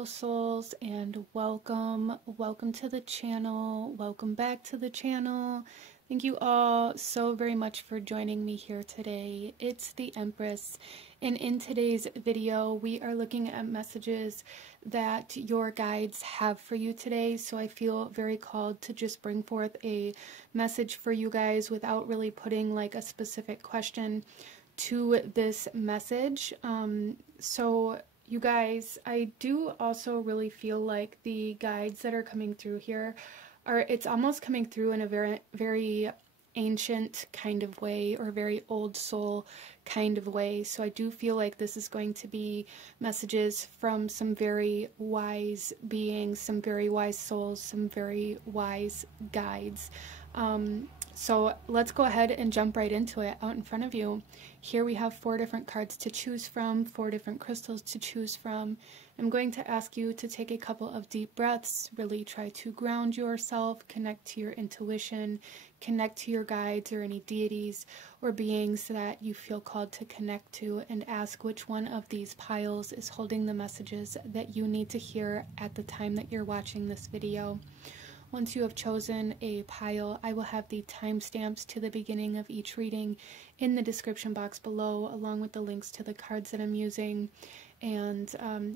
beautiful souls, and welcome to the channel. Welcome back to the channel. Thank you all so very much for joining me here today. It's the Empress, and in today's video we are looking at messages that your guides have for you today. So I feel very called to just bring forth a message for you guys without really putting like a specific question to this message. So you guys, I do also really feel like the guides that are coming through here it's almost coming through in a very ancient kind of way, or very old soul kind of way. So I do feel like this is going to be messages from some very wise beings, some very wise souls, some very wise guides. So let's go ahead and jump right into it. Out in front of you, here we have 4 different cards to choose from, 4 different crystals to choose from. I'm going to ask you to take a couple of deep breaths, really try to ground yourself, connect to your intuition, connect to your guides or any deities or beings that you feel called to connect to, and ask which one of these piles is holding the messages that you need to hear at the time that you're watching this video. Once you have chosen a pile, I will have the timestamps to the beginning of each reading in the description box below, along with the links to the cards that I'm using, and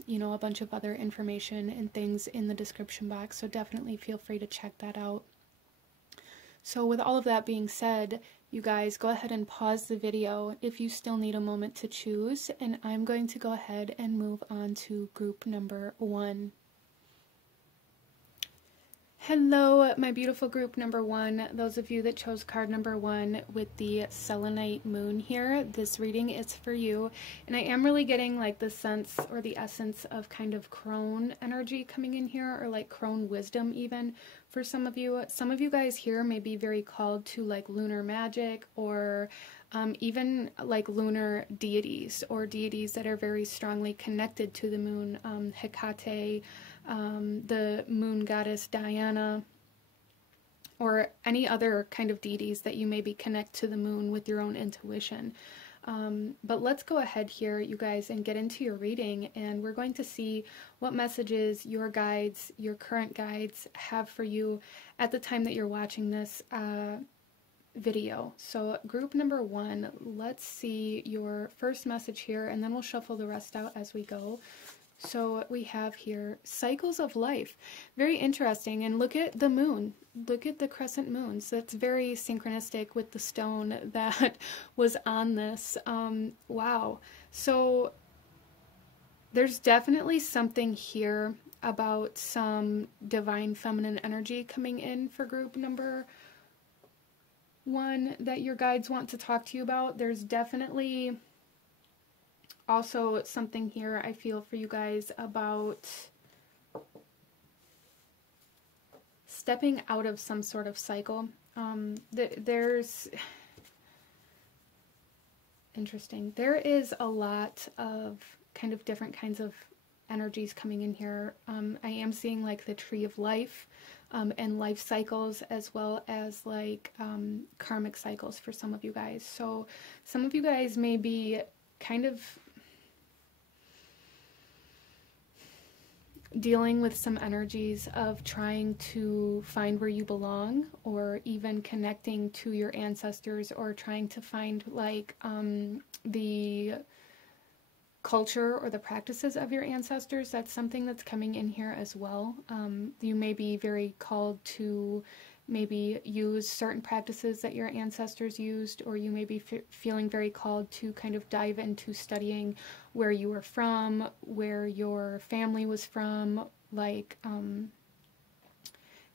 you know, a bunch of other information and things in the description box, so definitely feel free to check that out. So with all of that being said, you guys, go ahead and pause the video if you still need a moment to choose, and I'm going to go ahead and move on to group number 1. Hello, my beautiful group number 1. Those of you that chose card number 1 with the selenite moon here, this reading is for you. And I am really getting like the sense or the essence of kind of crone energy coming in here, or like crone wisdom even for some of you. Some of you guys here may be very called to like lunar magic, or even like lunar deities, or deities that are very strongly connected to the moon. Hecate, the moon goddess Diana, or any other kind of deities that you maybe connect to the moon with your own intuition. But let's go ahead here, you guys, and get into your reading, and we're going to see what messages your guides, your current guides, have for you at the time that you're watching this video. So group number 1, let's see your first message here, and then we'll shuffle the rest out as we go. So we have here cycles of life. Very interesting. And look at the moon. Look at the crescent moon. So it's very synchronistic with the stone that was on this. Wow. So there's definitely something here about some divine feminine energy coming in for group number 1 that your guides want to talk to you about. There's definitely also something here I feel for you guys about stepping out of some sort of cycle. There's interesting. There is a lot of kind of different kinds of energies coming in here. I am seeing like the tree of life, and life cycles, as well as like karmic cycles for some of you guys. So some of you guys may be kind of dealing with some energies of trying to find where you belong, or even connecting to your ancestors, or trying to find like the culture or the practices of your ancestors. That's something that's coming in here as well. You may be very called to maybe use certain practices that your ancestors used, or you may be feeling very called to kind of dive into studying where you were from, where your family was from, like kind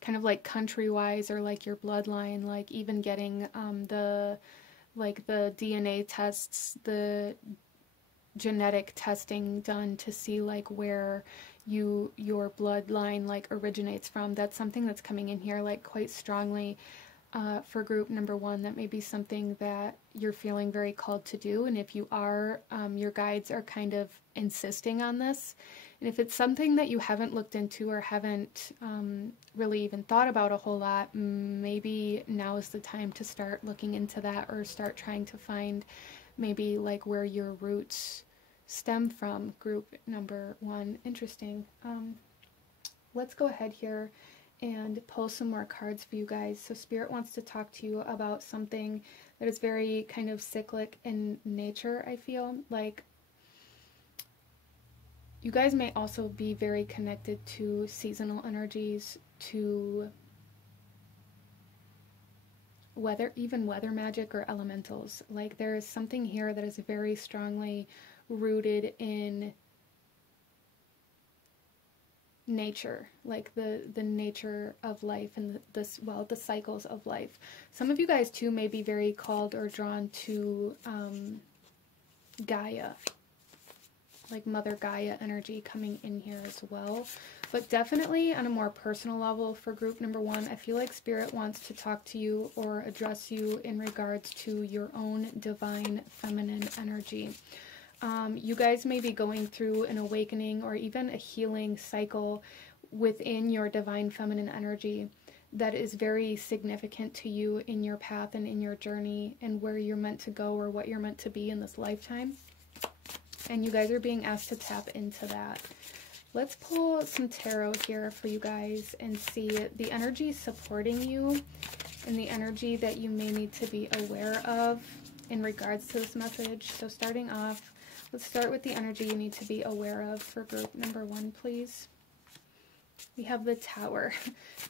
of like country-wise, or like your bloodline, like even getting the DNA tests, the genetic testing done to see like where your bloodline like originates from. That's something that's coming in here like quite strongly for group number 1. That may be something that you're feeling very called to do, and if you are, your guides are kind of insisting on this. And if it's something that you haven't looked into or haven't really even thought about a whole lot, maybe now is the time to start looking into that, or start trying to find maybe like where your roots stem from group number 1. Interesting. Let's go ahead here and pull some more cards for you guys. So Spirit wants to talk to you about something that is very kind of cyclic in nature, I feel. Like, you guys may also be very connected to seasonal energies, to even weather magic or elementals. Like, there is something here that is very strongly rooted in nature, like the nature of life and the cycles of life. Some of you guys too may be very called or drawn to Gaia, like Mother Gaia energy coming in here as well. But definitely on a more personal level for group number 1, I feel like Spirit wants to talk to you or address you in regards to your own divine feminine energy. You guys may be going through an awakening or even a healing cycle within your divine feminine energy that is very significant to you in your path and in your journey and where you're meant to go or what you're meant to be in this lifetime. And you guys are being asked to tap into that. Let's pull some tarot here for you guys and see the energy supporting you and the energy that you may need to be aware of in regards to this message. So starting off, let's start with the energy you need to be aware of for group number 1, please. We have the Tower.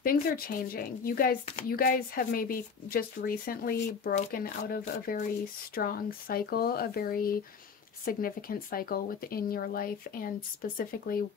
Things are changing. You guys have maybe just recently broken out of a very strong cycle, a very significant cycle within your life, and specifically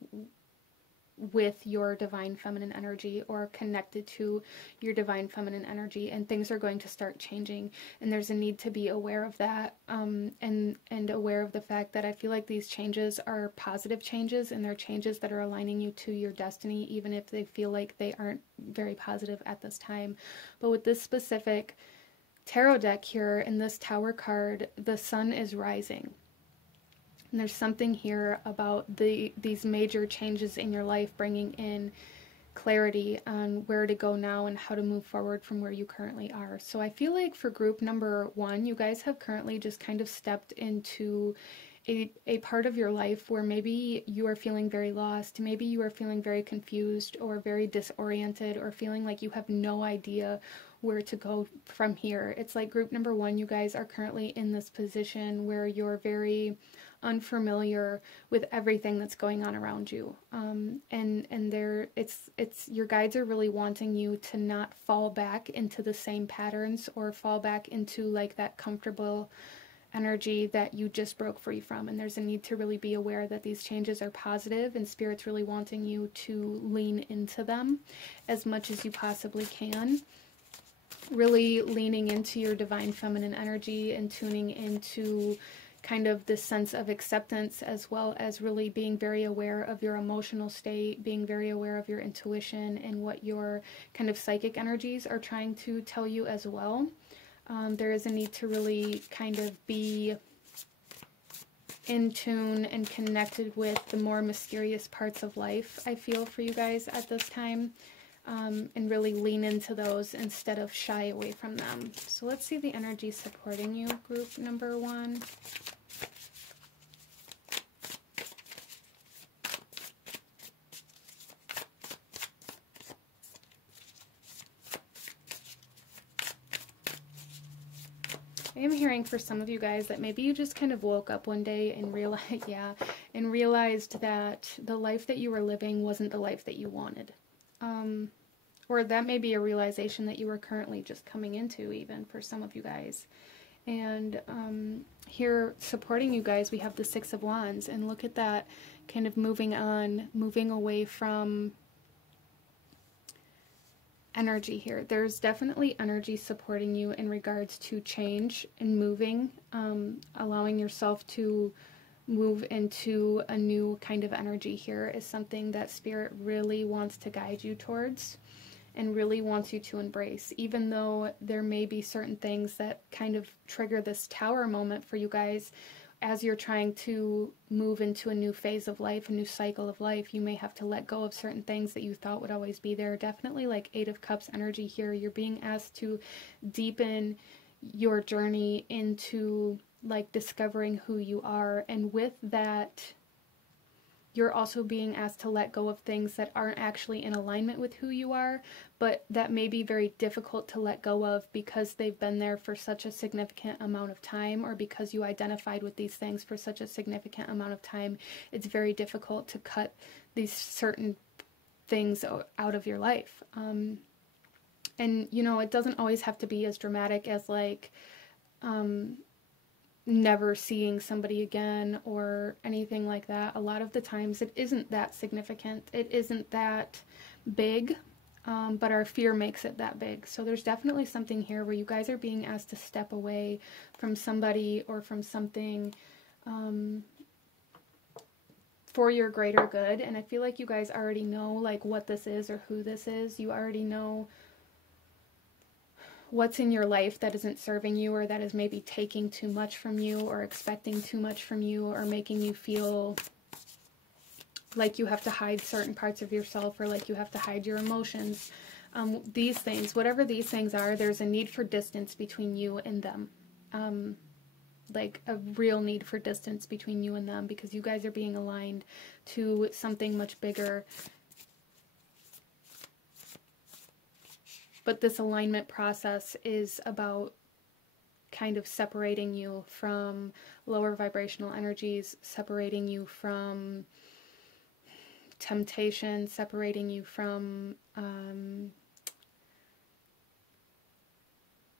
with your divine feminine energy or connected to your divine feminine energy, and things are going to start changing, and there's a need to be aware of that, and aware of the fact that I feel like these changes are positive changes, and they're changes that are aligning you to your destiny, even if they feel like they aren't very positive at this time. But with this specific tarot deck here in this Tower card, the sun is rising. And there's something here about these major changes in your life bringing in clarity on where to go now and how to move forward from where you currently are. So I feel like for group number 1, you guys have currently just kind of stepped into a part of your life where maybe you are feeling very lost, maybe you are feeling very confused or very disoriented or feeling like you have no idea where to go from here. It's like group number 1, you guys are currently in this position where you're very unfamiliar with everything that's going on around you, and there it's your guides are really wanting you to not fall back into the same patterns or fall back into like that comfortable energy that you just broke free from. And there's a need to really be aware that these changes are positive, and Spirit's really wanting you to lean into them as much as you possibly can, really leaning into your divine feminine energy and tuning into kind of this sense of acceptance, as well as really being very aware of your emotional state, being very aware of your intuition and what your kind of psychic energies are trying to tell you as well. There is a need to really kind of be in tune and connected with the more mysterious parts of life, I feel, for you guys at this time, and really lean into those instead of shy away from them. So let's see the energy supporting you, group number 1. I am hearing for some of you guys that maybe you just kind of woke up one day and realized that the life that you were living wasn't the life that you wanted. Or that may be a realization that you were currently just coming into, even for some of you guys. And here supporting you guys, we have the 6 of Wands, and look at that, kind of moving on, moving away from energy here. There's definitely energy supporting you in regards to change and moving, allowing yourself to move into a new kind of energy here is something that Spirit really wants to guide you towards and really wants you to embrace, even though there may be certain things that kind of trigger this Tower moment for you guys. As you're trying to move into a new phase of life, a new cycle of life, you may have to let go of certain things that you thought would always be there. Definitely like 8 of Cups energy here. You're being asked to deepen your journey into like discovering who you are. And with that, you're also being asked to let go of things that aren't actually in alignment with who you are, but that may be very difficult to let go of because they've been there for such a significant amount of time, or because you identified with these things for such a significant amount of time. It's very difficult to cut these certain things out of your life. And, you know, it doesn't always have to be as dramatic as like, never seeing somebody again or anything like that. A lot of the times it isn't that significant. It isn't that big, but our fear makes it that big. So there's definitely something here where you guys are being asked to step away from somebody or from something for your greater good. And I feel like you guys already know like what this is or who this is. You already know what's in your life that isn't serving you, or that is maybe taking too much from you, or expecting too much from you, or making you feel like you have to hide certain parts of yourself, or like you have to hide your emotions. These things, whatever these things are, there's a need for distance between you and them. Like a real need for distance between you and them, because you guys are being aligned to something much bigger. But this alignment process is about kind of separating you from lower vibrational energies, separating you from temptation, separating you from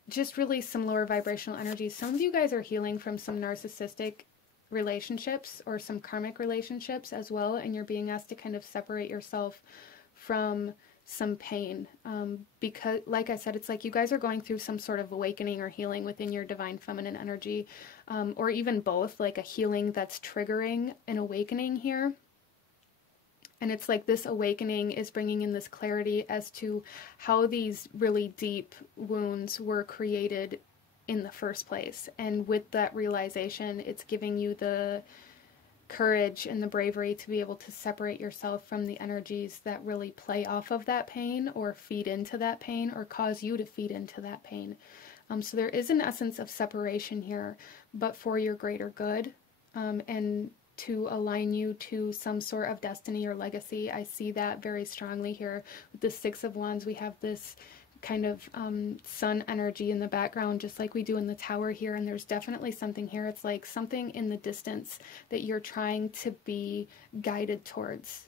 just really some lower vibrational energies. Some of you guys are healing from some narcissistic relationships or some karmic relationships as well, and you're being asked to kind of separate yourself from some pain, because like I said, it's like you guys are going through some sort of awakening or healing within your divine feminine energy, or even both, like a healing that's triggering an awakening here. And it's like this awakening is bringing in this clarity as to how these really deep wounds were created in the first place. And with that realization, it's giving you the courage and the bravery to be able to separate yourself from the energies that really play off of that pain, or feed into that pain, or cause you to feed into that pain. So there is an essence of separation here, but for your greater good, and to align you to some sort of destiny or legacy. I see that very strongly here. With the Six of Wands, we have this kind of sun energy in the background, just like we do in the tower here, and there's definitely something here. It's like something in the distance that you're trying to be guided towards.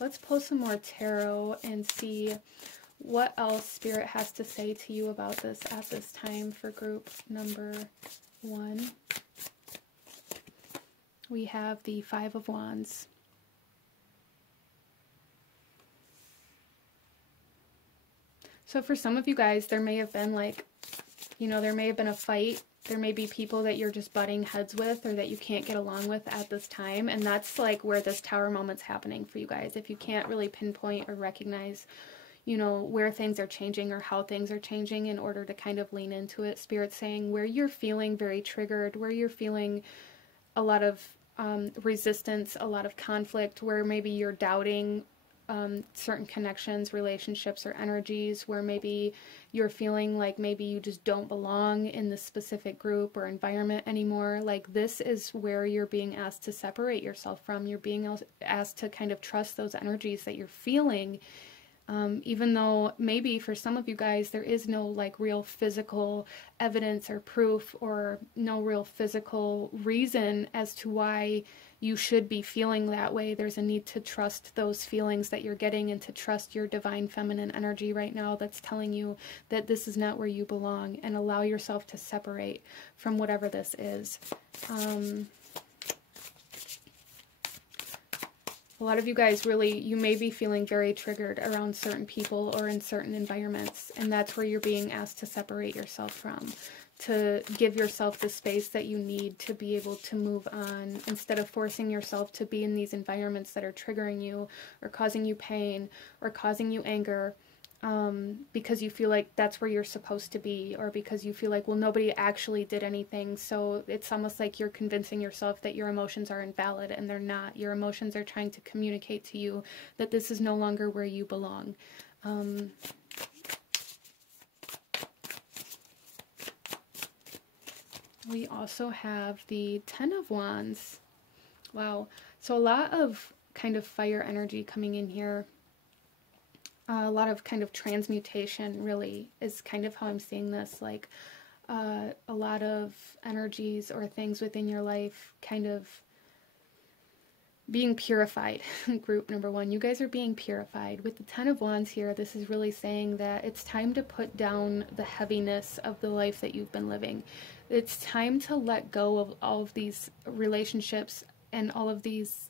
Let's pull some more tarot and see what else Spirit has to say to you about this at this time for group number 1. We have the Five of Wands. So for some of you guys, there may have been like, you know, there may have been a fight. There may be people that you're just butting heads with, or that you can't get along with at this time. And that's like where this tower moment's happening for you guys. If you can't really pinpoint or recognize, you know, where things are changing or how things are changing in order to kind of lean into it, Spirit's saying where you're feeling very triggered, where you're feeling a lot of resistance, a lot of conflict, where maybe you're doubting certain connections, relationships, or energies, where maybe you're feeling like maybe you just don't belong in this specific group or environment anymore. Like, this is where you're being asked to separate yourself from. You're being asked to kind of trust those energies that you're feeling, even though maybe for some of you guys there is no like real physical evidence or proof, or no real physical reason as to why you should be feeling that way. There's a need to trust those feelings that you're getting, and to trust your divine feminine energy right now that's telling you that this is not where you belong, and allow yourself to separate from whatever this is. A lot of you guys really, you may be feeling very triggered around certain people or in certain environments, and that's where you're being asked to separate yourself from, to give yourself the space that you need to be able to move on, instead of forcing yourself to be in these environments that are triggering you, or causing you pain, or causing you anger, because you feel like that's where you're supposed to be, or because you feel like, well, nobody actually did anything. So it's almost like you're convincing yourself that your emotions are invalid, and they're not. Your emotions are trying to communicate to you that this is no longer where you belong. We also have the Ten of Wands. Wow. So a lot of kind of fire energy coming in here. A lot of kind of transmutation really is kind of how I'm seeing this. Like a lot of energies or things within your life kind of being purified. Group number one, you guys are being purified. With the Ten of Wands here, this is really saying that it's time to put down the heaviness of the life that you've been living. It's time to let go of all of these relationships and all of these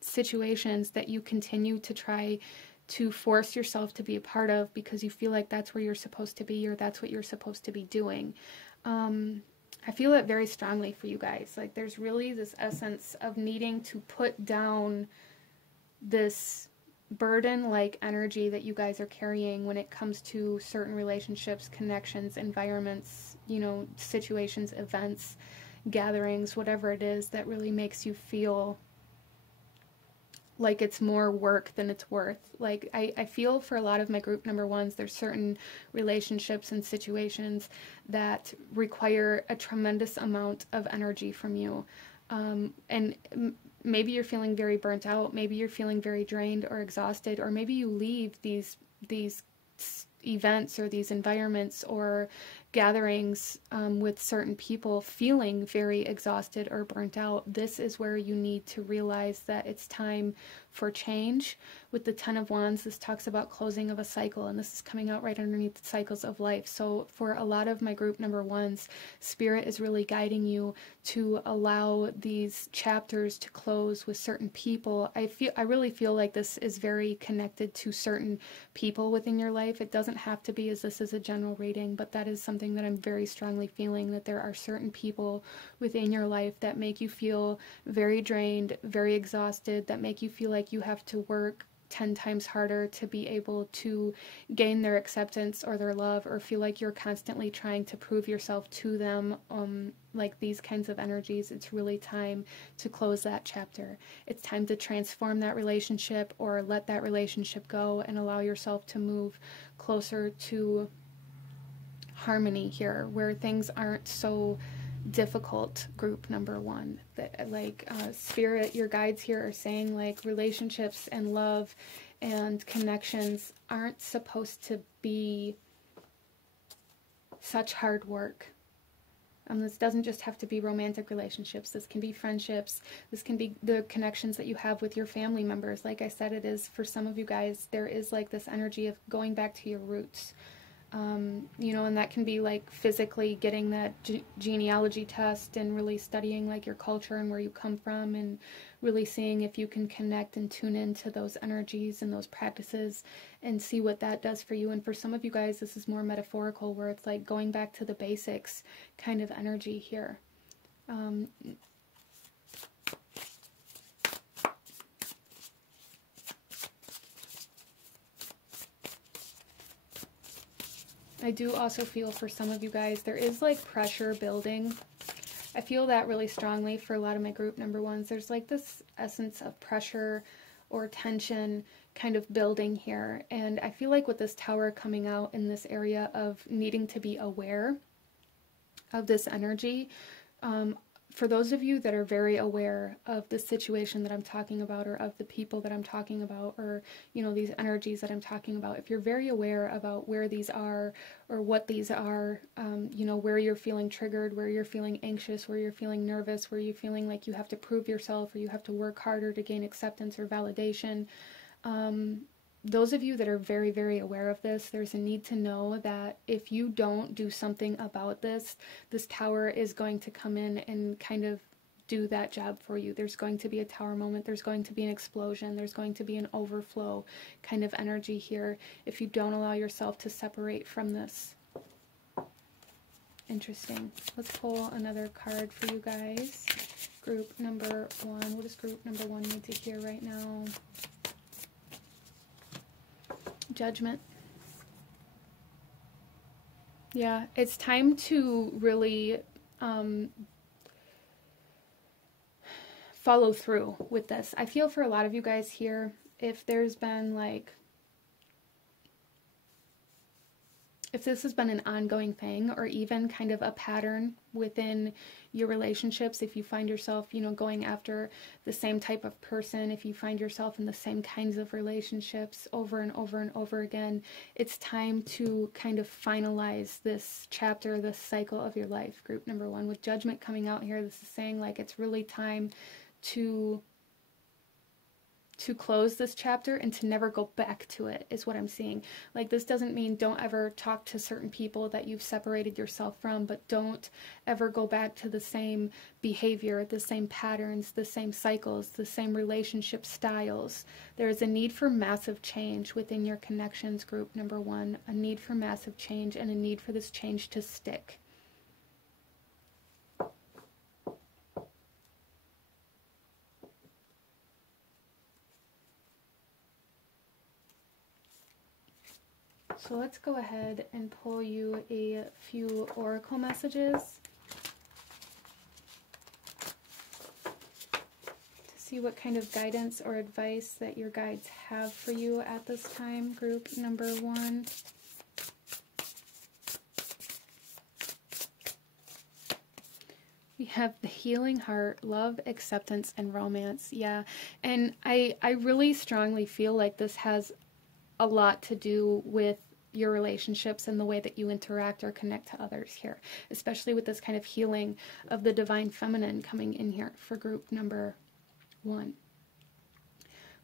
situations that you continue to try to force yourself to be a part of because you feel like that's where you're supposed to be or that's what you're supposed to be doing. I feel it very strongly for you guys. Like there's really this essence of needing to put down this burden-like energy that you guys are carrying when it comes to certain relationships, connections, environments, you know, situations, events, gatherings, whatever it is that really makes you feel like it's more work than it's worth. Like I feel for a lot of my group number ones, there's certain relationships and situations that require a tremendous amount of energy from you. And maybe you're feeling very burnt out, maybe you're feeling very drained or exhausted, or maybe you leave these events or these environments or gatherings with certain people feeling very exhausted or burnt out. This is where you need to realize that it's time for change. With the Ten of Wands, this talks about closing of a cycle, and this is coming out right underneath the cycles of life. So for a lot of my group number ones, Spirit is really guiding you to allow these chapters to close with certain people. I really feel like this is very connected to certain people within your life. It doesn't have to be, as this is a general reading, but that is something that I'm very strongly feeling, that there are certain people within your life that make you feel very drained, very exhausted, that make you feel like you have to work 10 times harder to be able to gain their acceptance or their love, or feel like you're constantly trying to prove yourself to them. Like these kinds of energies, it's really time to close that chapter. It's time to transform that relationship or let that relationship go and allow yourself to move closer to harmony here, where things aren't so difficult. Group number one, that like Spirit, your guides here are saying like relationships and love and connections aren't supposed to be such hard work. This doesn't just have to be romantic relationships. This can be friendships. This can be the connections that you have with your family members. Like I said, it is for some of you guys, there is like this energy of going back to your roots. You know, and that can be like physically getting that genealogy test and really studying like your culture and where you come from, and really seeing if you can connect and tune into those energies and those practices and see what that does for you. And for some of you guys, this is more metaphorical, where it's like going back to the basics kind of energy here. I do also feel for some of you guys, there is like pressure building. I feel that really strongly for a lot of my group number ones. There's like this essence of pressure or tension kind of building here. And I feel like with this Tower coming out in this area of needing to be aware of this energy, for those of you that are very aware of the situation that I'm talking about, or of the people that I'm talking about, or, you know, these energies that I'm talking about, if you're very aware about where these are or what these are, you know, where you're feeling triggered, where you're feeling anxious, where you're feeling nervous, where you're feeling like you have to prove yourself or you have to work harder to gain acceptance or validation, those of you that are very, very aware of this, there's a need to know that if you don't do something about this, this Tower is going to come in and kind of do that job for you. There's going to be a Tower moment. There's going to be an explosion. There's going to be an overflow kind of energy here if you don't allow yourself to separate from this. Interesting. Let's pull another card for you guys. Group number one. What does group number one need to hear right now? Judgment. Yeah, it's time to really follow through with this. I feel for a lot of you guys here, if there's been like if this has been an ongoing thing, or even kind of a pattern within your relationships, if you find yourself, going after the same type of person, if you find yourself in the same kinds of relationships over and over and over again, it's time to kind of finalize this chapter, this cycle of your life. Group number 1, with Judgment coming out here, this is saying like it's really time to close this chapter and to never go back to it, is what I'm seeing. Like, this doesn't mean don't ever talk to certain people that you've separated yourself from, but don't ever go back to the same behavior, the same patterns, the same cycles, the same relationship styles. There is a need for massive change within your connections, group number 1, a need for massive change, and a need for this change to stick. So let's go ahead and pull you a few oracle messages to see what kind of guidance or advice that your guides have for you at this time, group number 1. We have the healing heart, love, acceptance, and romance. Yeah, and I really strongly feel like this has a lot to do with your relationships and the way that you interact or connect to others here, especially with this kind of healing of the divine feminine coming in here for group number 1.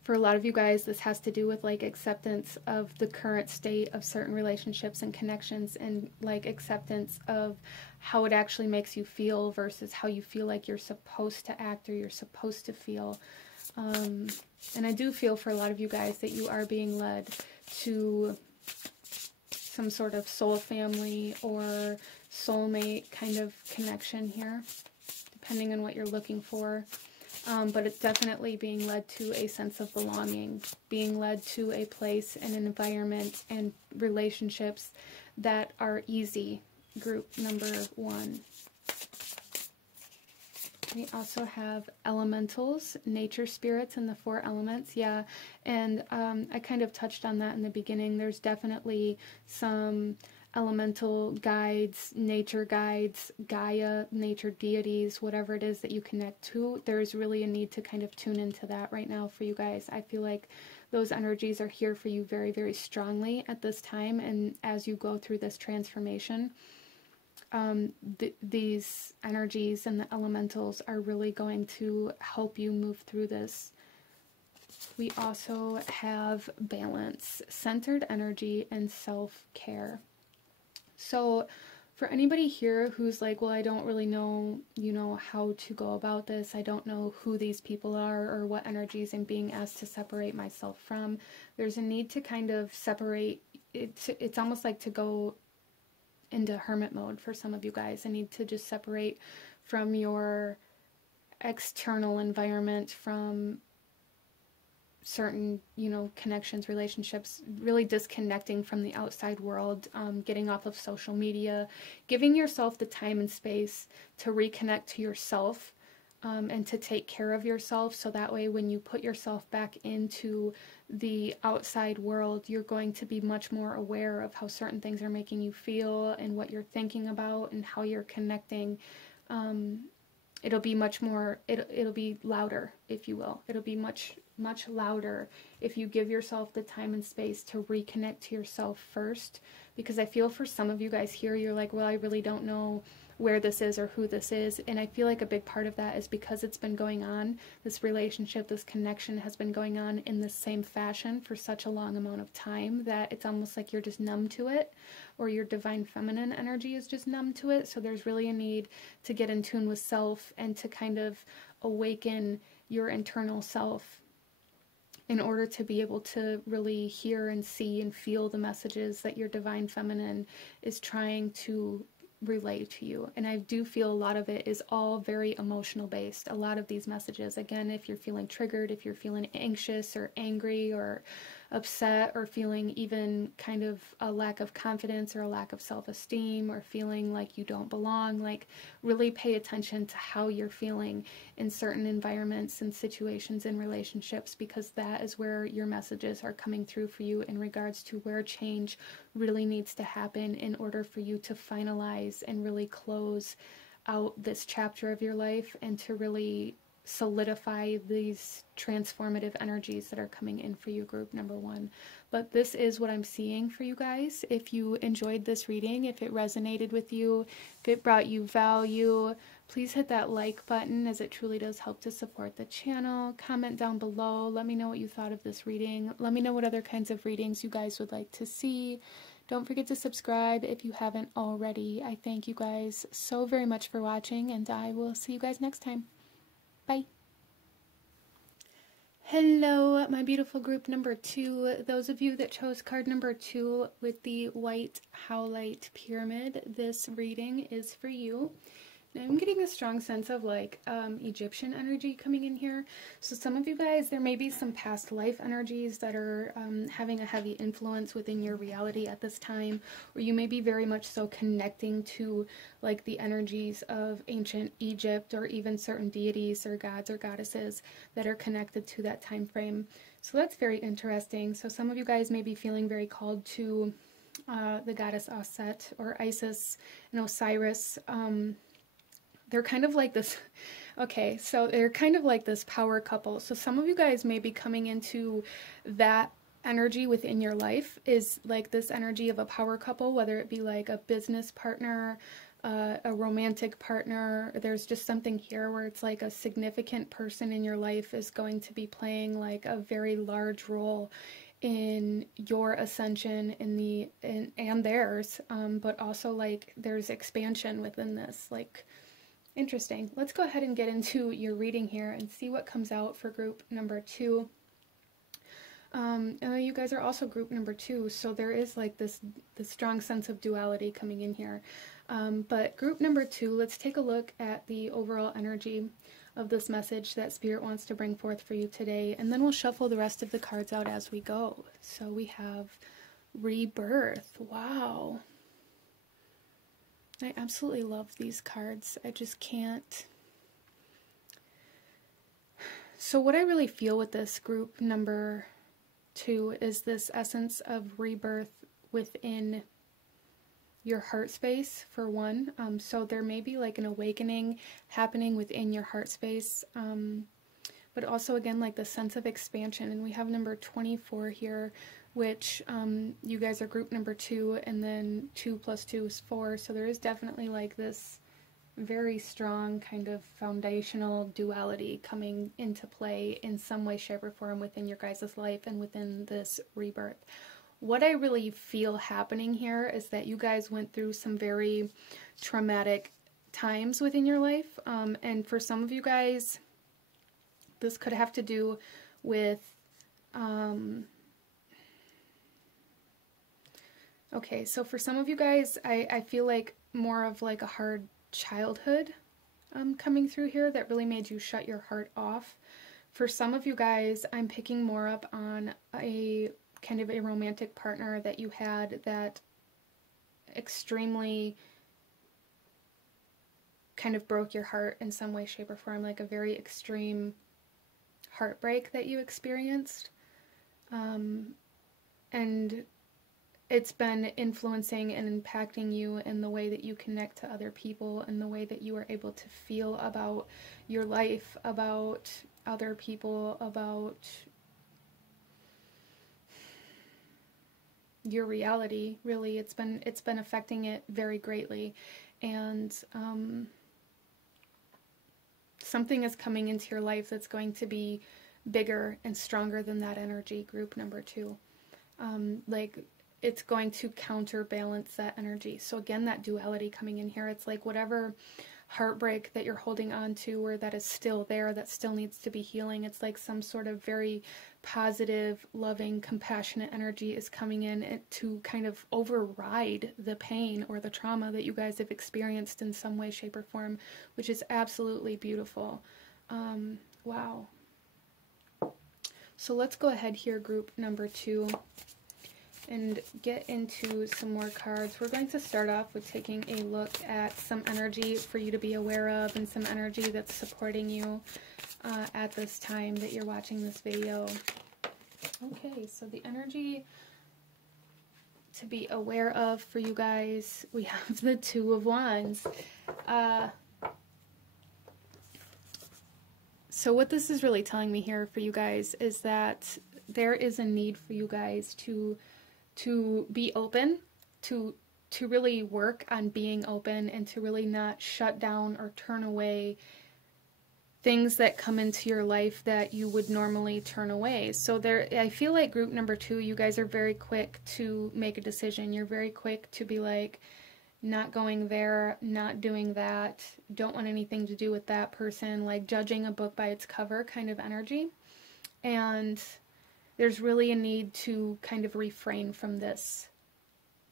For a lot of you guys, this has to do with like acceptance of the current state of certain relationships and connections, and like acceptance of how it actually makes you feel versus how you feel like you're supposed to act or you're supposed to feel. And I do feel for a lot of you guys that you are being led to some sort of soul family or soulmate kind of connection here, depending on what you're looking for. But it's definitely being led to a sense of belonging, being led to a place and an environment and relationships that are easy, group number 1. We also have elementals, nature spirits, and the 4 elements. Yeah, and I kind of touched on that in the beginning. There's definitely some elemental guides, Gaia, nature deities, whatever it is that you connect to. There's really a need to kind of tune into that right now for you guys. I feel like those energies are here for you very, very strongly at this time, and as you go through this transformation. These energies and the elementals are really going to help you move through this. We also have balance, centered energy, and self-care. So for anybody here who's like, well, I don't really know, how to go about this. I don't know who these people are or what energies I'm being asked to separate myself from. There's a need to kind of separate. It's almost like to go into hermit mode for some of you guys. I need to just separate from your external environment, from certain, connections, relationships, really disconnecting from the outside world, getting off of social media, giving yourself the time and space to reconnect to yourself, and to take care of yourself, so that way when you put yourself back into the outside world, you're going to be much more aware of how certain things are making you feel and what you're thinking about and how you're connecting. It'll be much more, it'll be louder, if you will. It'll be much louder if you give yourself the time and space to reconnect to yourself first. Because I feel for some of you guys here, you're like, well, I really don't know where this is or who this is. And I feel like a big part of that is because it's been going on, this relationship, this connection has been going on in the same fashion for such a long amount of time that it's almost like you're just numb to it, or your divine feminine energy is just numb to it. So there's really a need to get in tune with self and to kind of awaken your internal self in order to be able to really hear and see and feel the messages that your divine feminine is trying to relay to you. And I do feel a lot of it is all very emotional based. A lot of these messages, again, if you're feeling triggered, if you're feeling anxious or angry or upset or feeling even kind of a lack of confidence or a lack of self-esteem or feeling like you don't belong, like really pay attention to how you're feeling in certain environments and situations and relationships, because that is where your messages are coming through for you in regards to where change really needs to happen in order for you to finalize and really close out this chapter of your life and to really solidify these transformative energies that are coming in for you, group number 1. But this is what I'm seeing for you guys. If you enjoyed this reading, if it resonated with you, if it brought you value, please hit that like button, as it truly does help to support the channel. Comment down below. Let me know what you thought of this reading. Let me know what other kinds of readings you guys would like to see. Don't forget to subscribe if you haven't already. I thank you guys so very much for watching, and I will see you guys next time. Bye. Hello, my beautiful group number 2. Those of you that chose card number 2 with the white howlite pyramid, this reading is for you. Now, I'm getting a strong sense of like Egyptian energy coming in here. So some of you guys, there may be some past life energies that are having a heavy influence within your reality at this time, or you may be very much so connecting to like the energies of ancient Egypt, or even certain deities or gods or goddesses that are connected to that time frame. So that's very interesting. So some of you guys may be feeling very called to the goddess Aset or Isis and Osiris. They're kind of like this, okay, so they're kind of like this power couple. So some of you guys may be coming into that energy within your life, is like this energy of a power couple, whether it be like a business partner, a romantic partner. There's just something here where it's like a significant person in your life is going to be playing like a very large role in your ascension and theirs, but also like there's expansion within this, like interesting. Let's go ahead and get into your reading here and see what comes out for group number 2. You guys are also group number 2, so there is like this strong sense of duality coming in here. But group number 2, let's take a look at the overall energy of this message that Spirit wants to bring forth for you today, and then we'll shuffle the rest of the cards out as we go. So we have rebirth. Wow. I absolutely love these cards. I just can't. So what I really feel with this group number 2 is this essence of rebirth within your heart space, for one. So there may be like an awakening happening within your heart space, but also again like the sense of expansion. And we have number 24 here, which you guys are group number 2, and then 2 plus 2 is 4. So there is definitely like this very strong kind of foundational duality coming into play in some way, shape, or form within your guys' life and within this rebirth. What I really feel happening here is that you guys went through some very traumatic times within your life, and for some of you guys, this could have to do with okay, so for some of you guys, I feel like more of like a hard childhood coming through here that really made you shut your heart off. For some of you guys, I'm picking more up on a kind of a romantic partner that you had that extremely kind of broke your heart in some way, shape, or form, like a very extreme heartbreak that you experienced. And it's been influencing and impacting you in the way that you connect to other people and the way that you are able to feel about your life, about other people, about your reality. Really, it's been affecting it very greatly, and something is coming into your life that's going to be bigger and stronger than that energy, group number 2. Like, it's going to counterbalance that energy. So again, that duality coming in here, it's like whatever heartbreak that you're holding on to, or that is still there, that still needs to be healing, it's like some sort of very positive, loving, compassionate energy is coming in to kind of override the pain or the trauma that you guys have experienced in some way, shape, or form, which is absolutely beautiful. Wow. So let's go ahead here, group number 2, and get into some more cards. We're going to start off with taking a look at some energy for you to be aware of and some energy that's supporting you at this time that you're watching this video. Okay, so the energy to be aware of for you guys, we have the Two of Wands. So what this is really telling me here for you guys is that there is a need for you guys to be open, to really work on being open, and to really not shut down or turn away things that come into your life that you would normally turn away. So there, I feel like group number 2, you guys are very quick to make a decision. You're very quick to be like, not going there, not doing that, don't want anything to do with that person, like judging a book by its cover kind of energy. And there's really a need to kind of refrain from this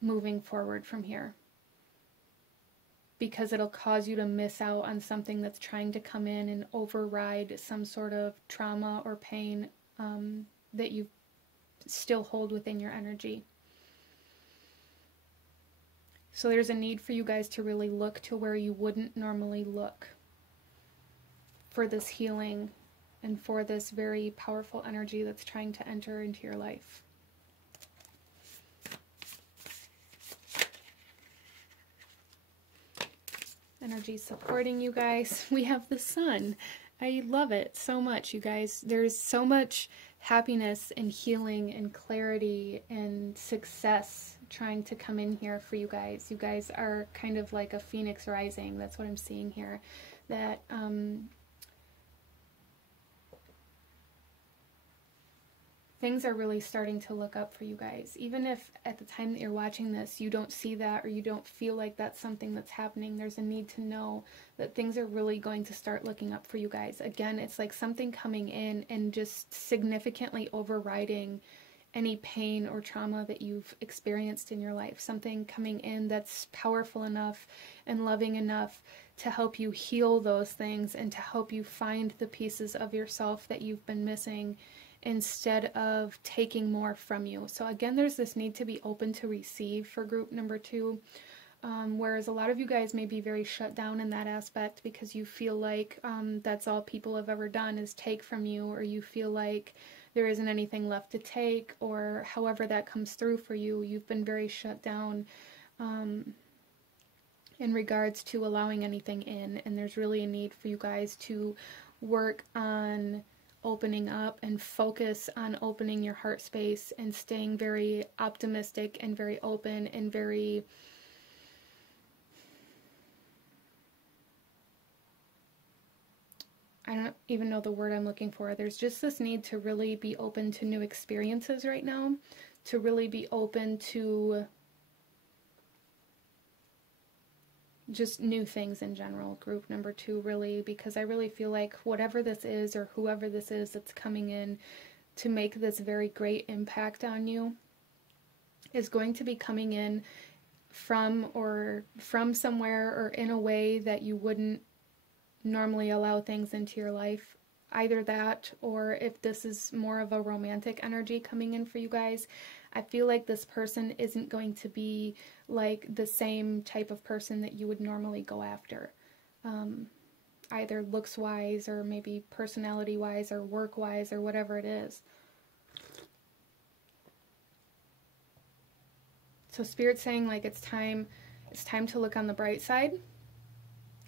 moving forward from here, because it'll cause you to miss out on something that's trying to come in and override some sort of trauma or pain that you still hold within your energy. So there's a need for you guys to really look to where you wouldn't normally look for this healing and for this very powerful energy that's trying to enter into your life. Energy supporting you guys. We have the Sun. I love it so much, you guys. There's so much happiness and healing and clarity and success trying to come in here for you guys. You guys are kind of like a phoenix rising. That's what I'm seeing here. That things are really starting to look up for you guys. Even if at the time that you're watching this, you don't see that or you don't feel like that's something that's happening, there's a need to know that things are really going to start looking up for you guys. Again, it's like something coming in and just significantly overriding any pain or trauma that you've experienced in your life. Something coming in that's powerful enough and loving enough to help you heal those things and to help you find the pieces of yourself that you've been missing, instead of taking more from you. So again, there's this need to be open to receive for group number 2, whereas a lot of you guys may be very shut down in that aspect because you feel like that's all people have ever done is take from you, or you feel like there isn't anything left to take, or however that comes through for you. You've been very shut down in regards to allowing anything in, and there's really a need for you guys to work on opening up and focus on opening your heart space and staying very optimistic and very open and very I don't even know the word I'm looking for. There's just this need to really be open to new experiences right now, to really be open to just new things in general, group number 2, really, because I really feel like whatever this is or whoever this is that's coming in to make this very great impact on you is going to be coming in from somewhere or in a way that you wouldn't normally allow things into your life. Either that, or if this is more of a romantic energy coming in for you guys, I feel like this person isn't going to be like the same type of person that you would normally go after. Either looks-wise or maybe personality-wise or work-wise or whatever it is. So Spirit's saying like it's time to look on the bright side.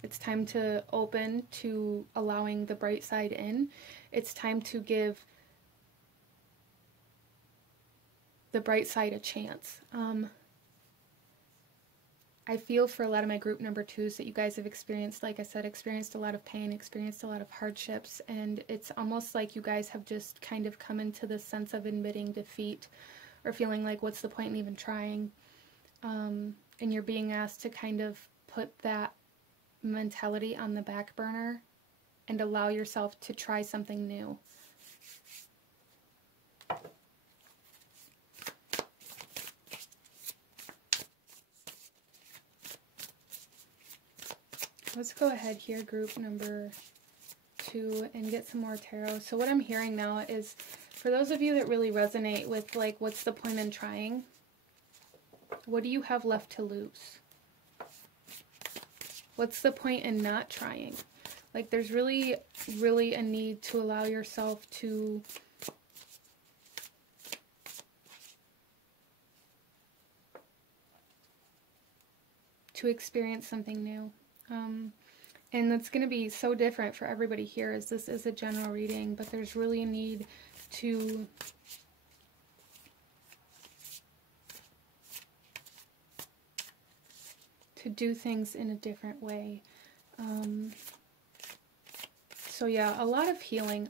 It's time to open to allowing the bright side in. It's time to give the bright side a chance. I feel for a lot of my group number 2s that you guys have experienced, like I said, experienced a lot of pain, experienced a lot of hardships, and it's almost like you guys have just kind of come into this sense of admitting defeat or feeling like what's the point in even trying, and you're being asked to kind of put that mentality on the back burner and allow yourself to try something new. Let's go ahead here, group number 2, and get some more tarot. So what I'm hearing now is For those of you that really resonate with, like, what's the point in trying? What do you have left to lose? What's the point in not trying? Like, there's really, really a need to allow yourself to experience something new. And that's going to be so different for everybody here, as this is a general reading, but there's really a need to do things in a different way. So yeah, a lot of healing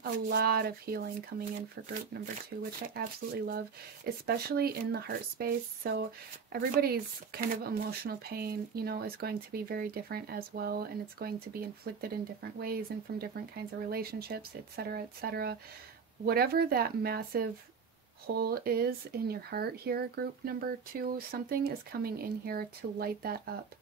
coming in for group number 2, which I absolutely love, especially in the heart space. So everybody's kind of emotional pain, you know, is going to be very different as well, and it's going to be inflicted in different ways and from different kinds of relationships, etc., etc. Whatever that massive hole is in your heart here, group number 2, something is coming in here to light that up.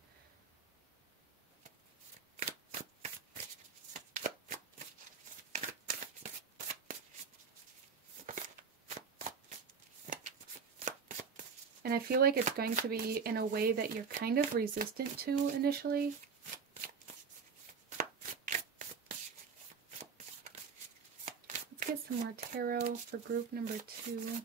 And I feel like it's going to be in a way that you're kind of resistant to initially. Let's get some more tarot for group number 2.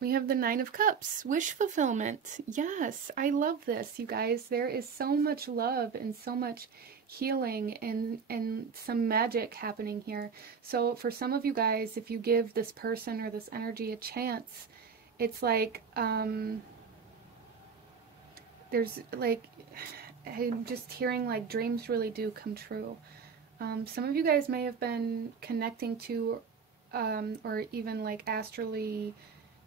We have the 9 of Cups, wish fulfillment. Yes, I love this, you guys. There is so much love and so much healing and some magic happening here. So for some of you guys, if you give this person or this energy a chance, it's like, there's like, I'm just hearing like dreams really do come true. Some of you guys may have been connecting to, or even like astrally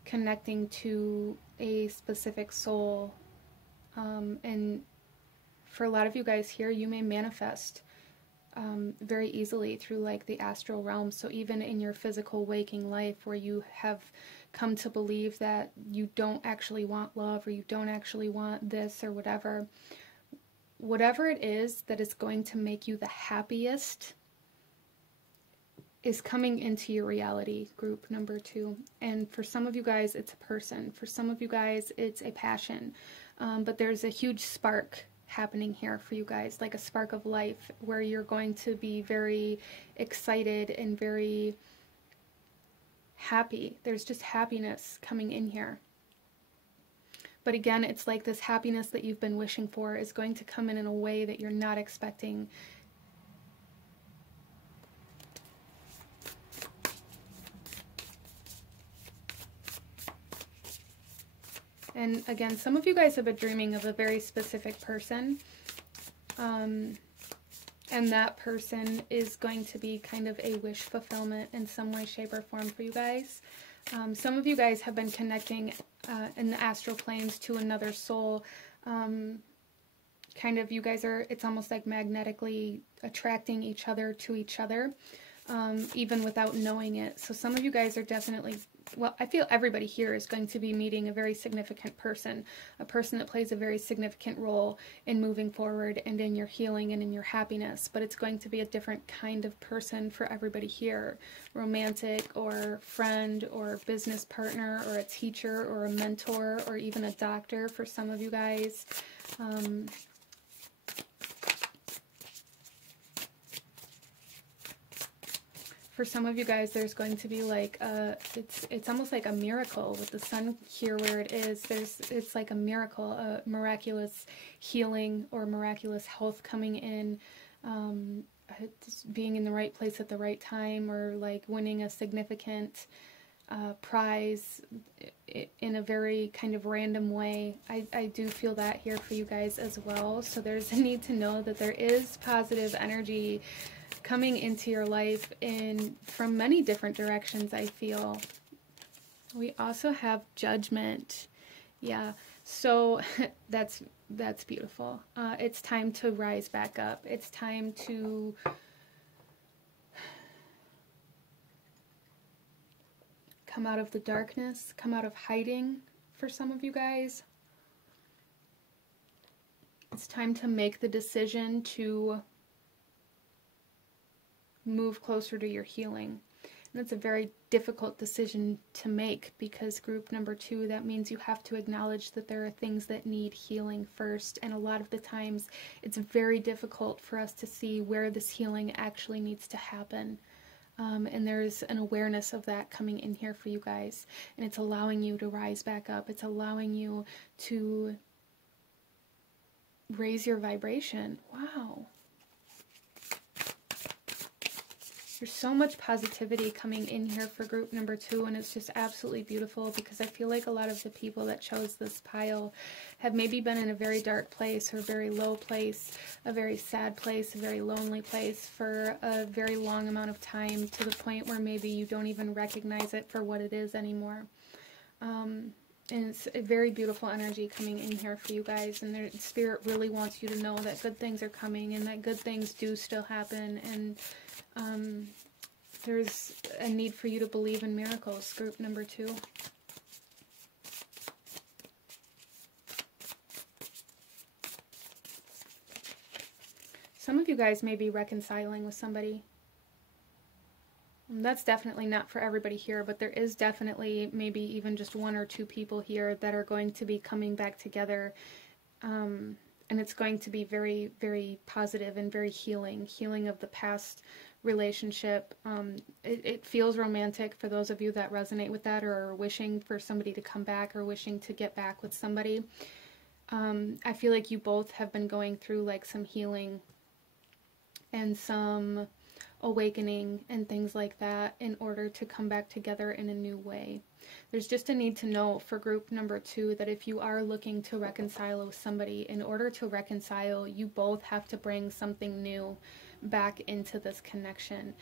connecting to a specific soul, and for a lot of you guys here, you may manifest very easily through like the astral realm. So even in your physical waking life, where you have come to believe that you don't actually want love, or you don't actually want this or whatever it is that is going to make you the happiest is coming into your reality, group number 2. And for some of you guys, it's a person. For some of you guys, it's a passion. But there's a huge spark happening here for you guys, like a spark of life, where you're going to be very excited and very happy. There's just happiness coming in here. But again, it's like this happiness that you've been wishing for is going to come in a way that you're not expecting. And again, some of you guys have been dreaming of a very specific person. And that person is going to be kind of a wish fulfillment in some way, shape, or form for you guys. Some of you guys have been connecting in the astral planes to another soul. Kind of, you guys are, it's almost like magnetically attracting each other to each other, even without knowing it. So some of you guys are definitely, well, I feel everybody here is going to be meeting a very significant person, a person that plays a very significant role in moving forward and in your healing and in your happiness. But it's going to be a different kind of person for everybody here. Romantic or friend or business partner or a teacher or a mentor or even a doctor for some of you guys. For some of you guys, there's going to be like it's almost like a miracle with the sun here where it is. It's like a miracle, a miraculous healing or miraculous health coming in, just being in the right place at the right time, or like winning a significant prize in a very kind of random way. I do feel that here for you guys as well. So there's a need to know that there is positive energy coming into your life from many different directions, I feel. We also have judgment. Yeah, so that's beautiful. It's time to rise back up. It's time to come out of the darkness, come out of hiding for some of you guys. It's time to make the decision to move closer to your healing. That's a very difficult decision to make, because group number 2, that means you have to acknowledge that there are things that need healing first. And a lot of the times it's very difficult for us to see where this healing actually needs to happen. And there's an awareness of that coming in here for you guys. And it's allowing you to rise back up. It's allowing you to raise your vibration. Wow. There's so much positivity coming in here for group number 2, and it's just absolutely beautiful, because I feel like a lot of the people that chose this pile have maybe been in a very dark place, or a very low place, a very sad place, a very lonely place for a very long amount of time, to the point where maybe you don't even recognize it for what it is anymore. And it's a very beautiful energy coming in here for you guys, and the Spirit really wants you to know that good things are coming, and that good things do still happen, and there's a need for you to believe in miracles, group number 2. Some of you guys may be reconciling with somebody. That's definitely not for everybody here, but there is definitely maybe even just 1 or 2 people here that are going to be coming back together. And it's going to be very, very positive and very healing of the past relationship. It feels romantic for those of you that resonate with that, or are wishing for somebody to come back, or wishing to get back with somebody. I feel like you both have been going through like some healing and some awakening and things like that in order to come back together in a new way. There's just a need to know for group number 2 that if you are looking to reconcile with somebody, in order to reconcile, you both have to bring something new back into this connection.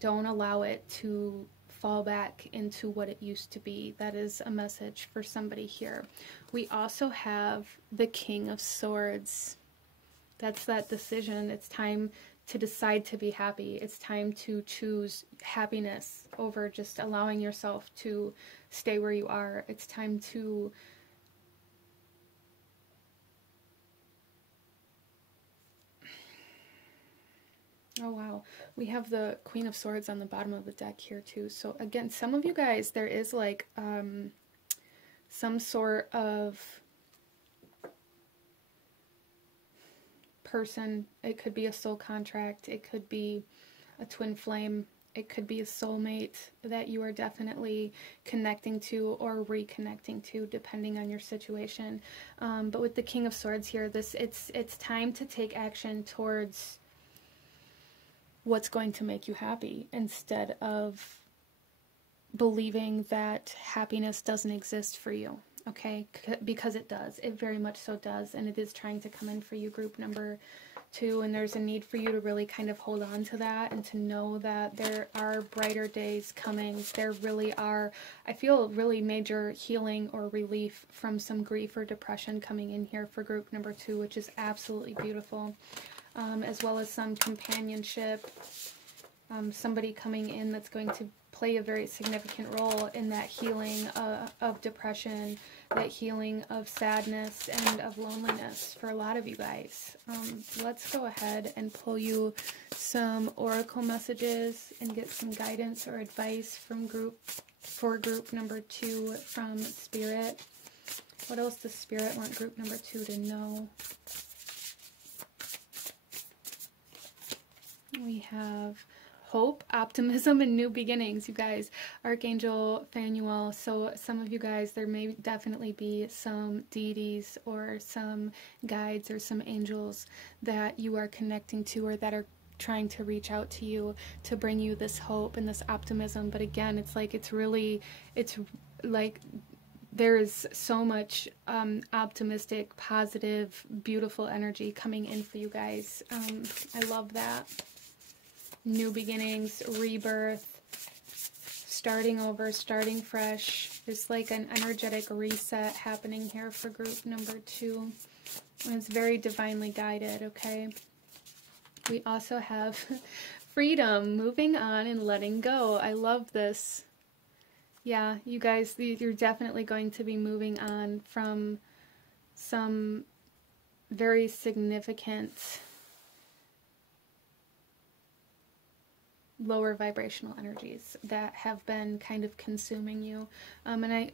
Don't allow it to fall back into what it used to be. That is a message for somebody here. We also have the King of Swords. That's that decision. It's time to decide to be happy. It's time to choose happiness over just allowing yourself to stay where you are. It's time to oh wow, we have the Queen of Swords on the bottom of the deck here too. So again, some of you guys, there is like some sort of person. It could be a soul contract, it could be a twin flame, it could be a soulmate that you are definitely connecting to or reconnecting to, depending on your situation. But with the King of Swords here, it's time to take action towards what's going to make you happy, instead of believing that happiness doesn't exist for you. Okay, because it does. It very much so does, and it is trying to come in for you, group number 2, and there's a need for you to really kind of hold on to that and to know that there are brighter days coming. There really are. I feel really major healing or relief from some grief or depression coming in here for group number 2, which is absolutely beautiful, as well as some companionship, somebody coming in that's going to play a very significant role in that healing of depression, that healing of sadness and of loneliness for a lot of you guys. Let's go ahead and pull you some oracle messages and get some guidance or advice from group number 2 from Spirit. What else does Spirit want group number 2 to know? We have hope, optimism, and new beginnings, you guys. Archangel Phanuel. So some of you guys, there may definitely be some deities or some guides or some angels that you are connecting to, or that are trying to reach out to you to bring you this hope and this optimism. But again, it's like there is so much optimistic, positive, beautiful energy coming in for you guys. I love that. New beginnings, rebirth, starting over, starting fresh. There's like an energetic reset happening here for group number 2. And it's very divinely guided, okay? We also have freedom, moving on and letting go. I love this. Yeah, you guys, you're definitely going to be moving on from some very significant lower vibrational energies that have been kind of consuming you.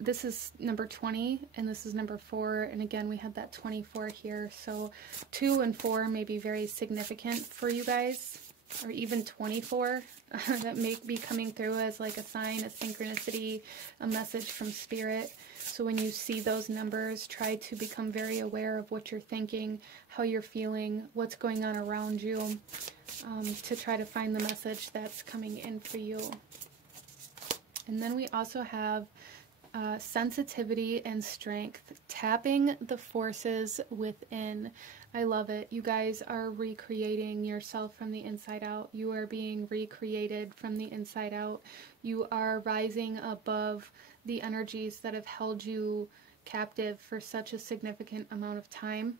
This is number 20 and this is number 4, and again we had that 24 here, so 2 and 4 may be very significant for you guys, or even 24 that may be coming through as like a sign, a synchronicity, a message from spirit. So when you see those numbers, try to become very aware of what you're thinking, how you're feeling, what's going on around you, to try to find the message that's coming in for you. And then we also have sensitivity and strength, tapping the forces within. I love it. You guys are recreating yourself from the inside out. You are being recreated from the inside out. You are rising above the energies that have held you captive for such a significant amount of time,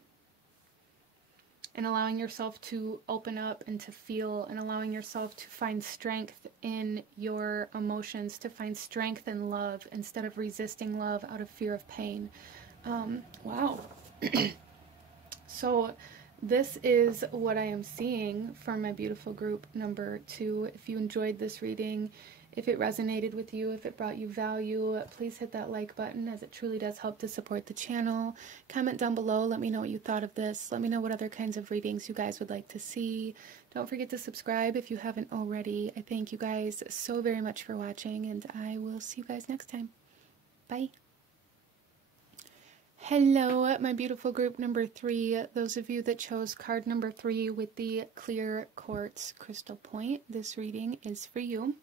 and allowing yourself to open up and to feel, and allowing yourself to find strength in your emotions, to find strength in love instead of resisting love out of fear of pain. Wow. So this is what I am seeing for my beautiful group number 2. If you enjoyed this reading, if it resonated with you, if it brought you value, please hit that like button, as it truly does help to support the channel. Comment down below, let me know what you thought of this. Let me know what other kinds of readings you guys would like to see. Don't forget to subscribe if you haven't already. I thank you guys so very much for watching, and I will see you guys next time. Bye. Hello, my beautiful group number 3. Those of you that chose card number 3 with the clear quartz crystal point, this reading is for you.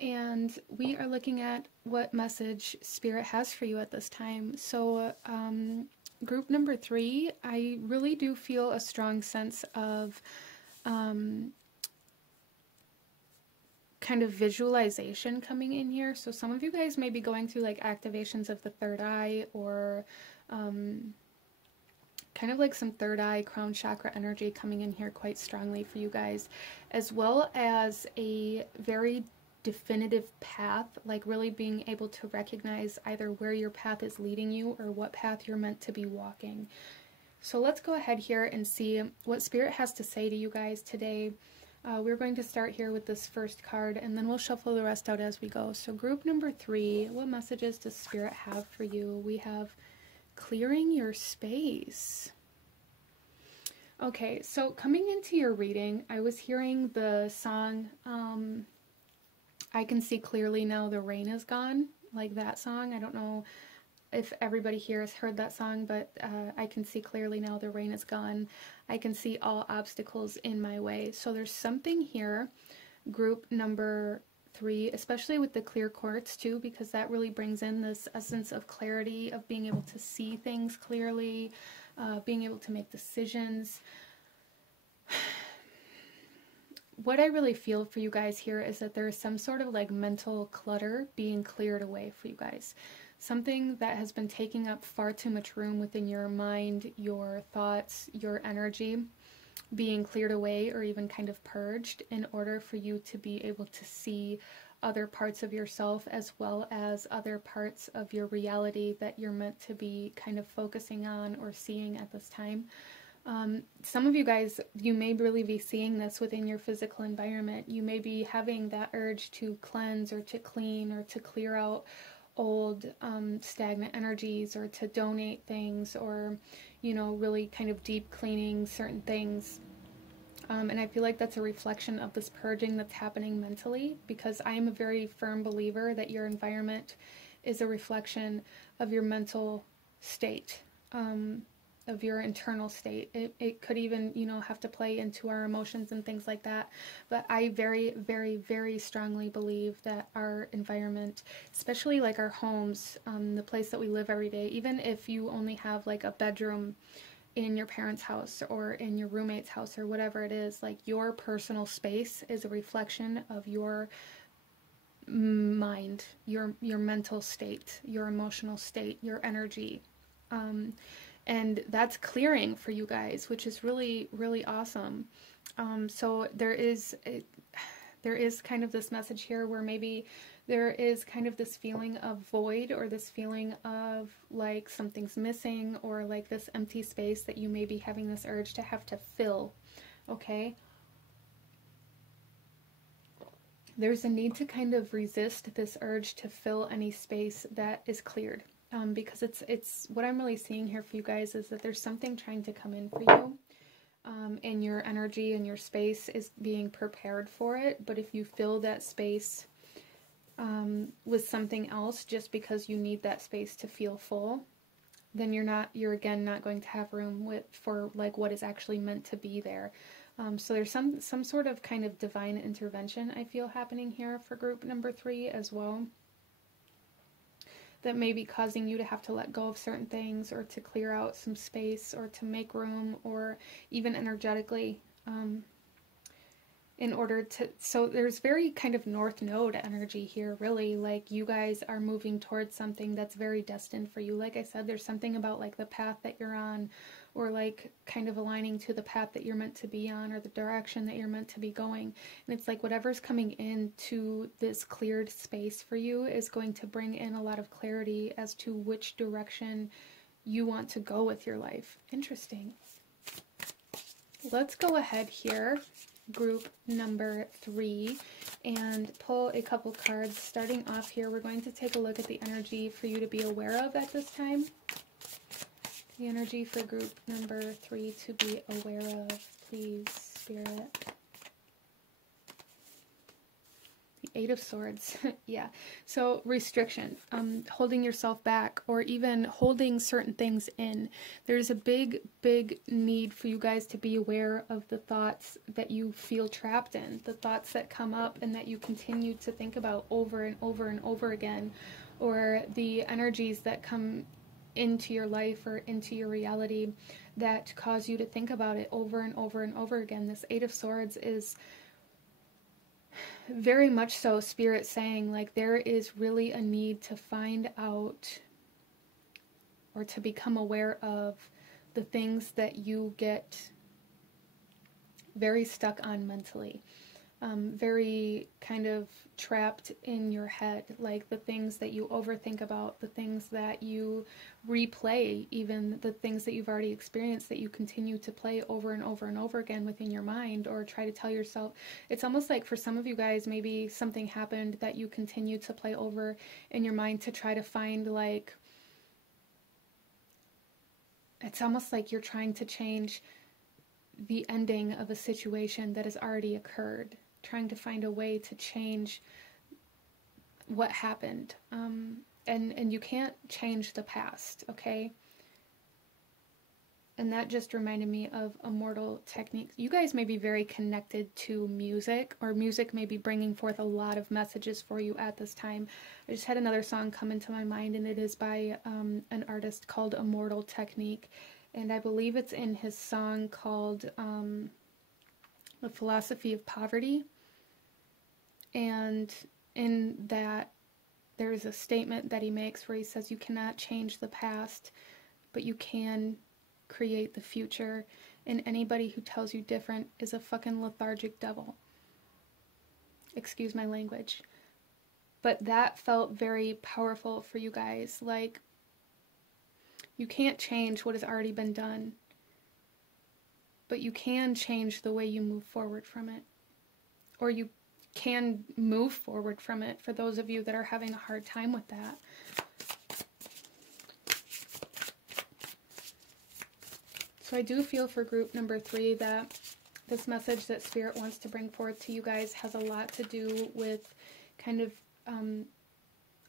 And we are looking at what message Spirit has for you at this time. So group number 3, I really do feel a strong sense of kind of visualization coming in here. So some of you guys may be going through like activations of the third eye, or kind of like some third eye, crown chakra energy coming in here quite strongly for you guys, as well as a very definitive path, like really being able to recognize either where your path is leading you or what path you're meant to be walking. So let's go ahead here and see what Spirit has to say to you guys today. We're going to start here with this first card, and then we'll shuffle the rest out as we go. So group number 3, what messages does Spirit have for you? We have clearing your space. Okay, so coming into your reading, I was hearing the song, I Can See Clearly Now the Rain Is Gone, like that song. I don't know if everybody here has heard that song, but I can see clearly now the rain is gone. I can see all obstacles in my way. So there's something here, group number 3, especially with the clear quartz too, because that really brings in this essence of clarity, of being able to see things clearly, being able to make decisions. What I really feel for you guys here is that there is some sort of like mental clutter being cleared away for you guys. Something that has been taking up far too much room within your mind, your thoughts, your energy, being cleared away or even kind of purged in order for you to be able to see other parts of yourself as well as other parts of your reality that you're meant to be kind of focusing on or seeing at this time. Some of you guys, you may really be seeing this within your physical environment. You may be having that urge to cleanse or to clean or to clear out old stagnant energies, or to donate things, or, you know, really kind of deep cleaning certain things. And I feel like that's a reflection of this purging that's happening mentally, because I am a very firm believer that your environment is a reflection of your mental state. Of your internal state. It could even, you know, have to play into our emotions and things like that. But I very, very, very strongly believe that our environment, especially like our homes, the place that we live every day, even if you only have like a bedroom in your parents' house or in your roommate's house or whatever it is, like your personal space is a reflection of your mind, your mental state, your emotional state, your energy. And that's clearing for you guys, which is really, really awesome. So there is kind of this message here where maybe there is kind of this feeling of void, or this feeling of like something's missing, or like this empty space that you may be having this urge to have to fill. Okay? there's a need to kind of resist this urge to fill any space that is cleared. Because it's what I'm really seeing here for you guys is that there's something trying to come in for you. And your energy and your space is being prepared for it. But if you fill that space with something else just because you need that space to feel full, then you're again not going to have room for like what is actually meant to be there. So there's some sort of kind of divine intervention I feel happening here for group number 3 as well, that may be causing you to have to let go of certain things, or to clear out some space, or to make room, or even energetically, in order to, so there's very kind of North Node energy here, really, like you guys are moving towards something that's very destined for you. Like I said, there's something about like the path that you're on, or like kind of aligning to the path that you're meant to be on, or the direction that you're meant to be going. And it's like whatever's coming into this cleared space for you is going to bring in a lot of clarity as to which direction you want to go with your life. Interesting. Let's go ahead here, group number 3, and pull a couple cards. Starting off here, we're going to take a look at the energy for you to be aware of at this time. The energy for group number 3 to be aware of, please, Spirit. The 8 of Swords. Yeah. So restriction, holding yourself back, or even holding certain things in. There's a big need for you guys to be aware of the thoughts that you feel trapped in, the thoughts that come up and that you continue to think about over and over and over again, or the energies that come into your life or into your reality that cause you to think about it over and over and over again. This 8 of Swords is very much so Spirit saying, like, there is really a need to find out or to become aware of the things that you get very stuck on mentally, very kind of trapped in your head, like the things that you overthink about, the things that you replay, even the things that you've already experienced that you continue to play over and over and over again within your mind, or try to tell yourself. It's almost like for some of you guys, maybe something happened that you continue to play over in your mind to try to find, like, it's almost like you're trying to change the ending of a situation that has already occurred, trying to find a way to change what happened. And you can't change the past, okay? And that just reminded me of immortal techniques. You guys may be very connected to music, or music may be bringing forth a lot of messages for you at this time. I just had another song come into my mind, and it is by an artist called Immortal Technique. And I believe it's in his song called The Philosophy of Poverty. And in that, there's a statement that he makes where he says, you cannot change the past, but you can create the future. And anybody who tells you different is a fucking lethargic devil. Excuse my language. But that felt very powerful for you guys. Like, you can't change what has already been done, but you can change the way you move forward from it. Or you can move forward from it, for those of you that are having a hard time with that. So I do feel for group number 3 that this message that Spirit wants to bring forth to you guys has a lot to do with kind of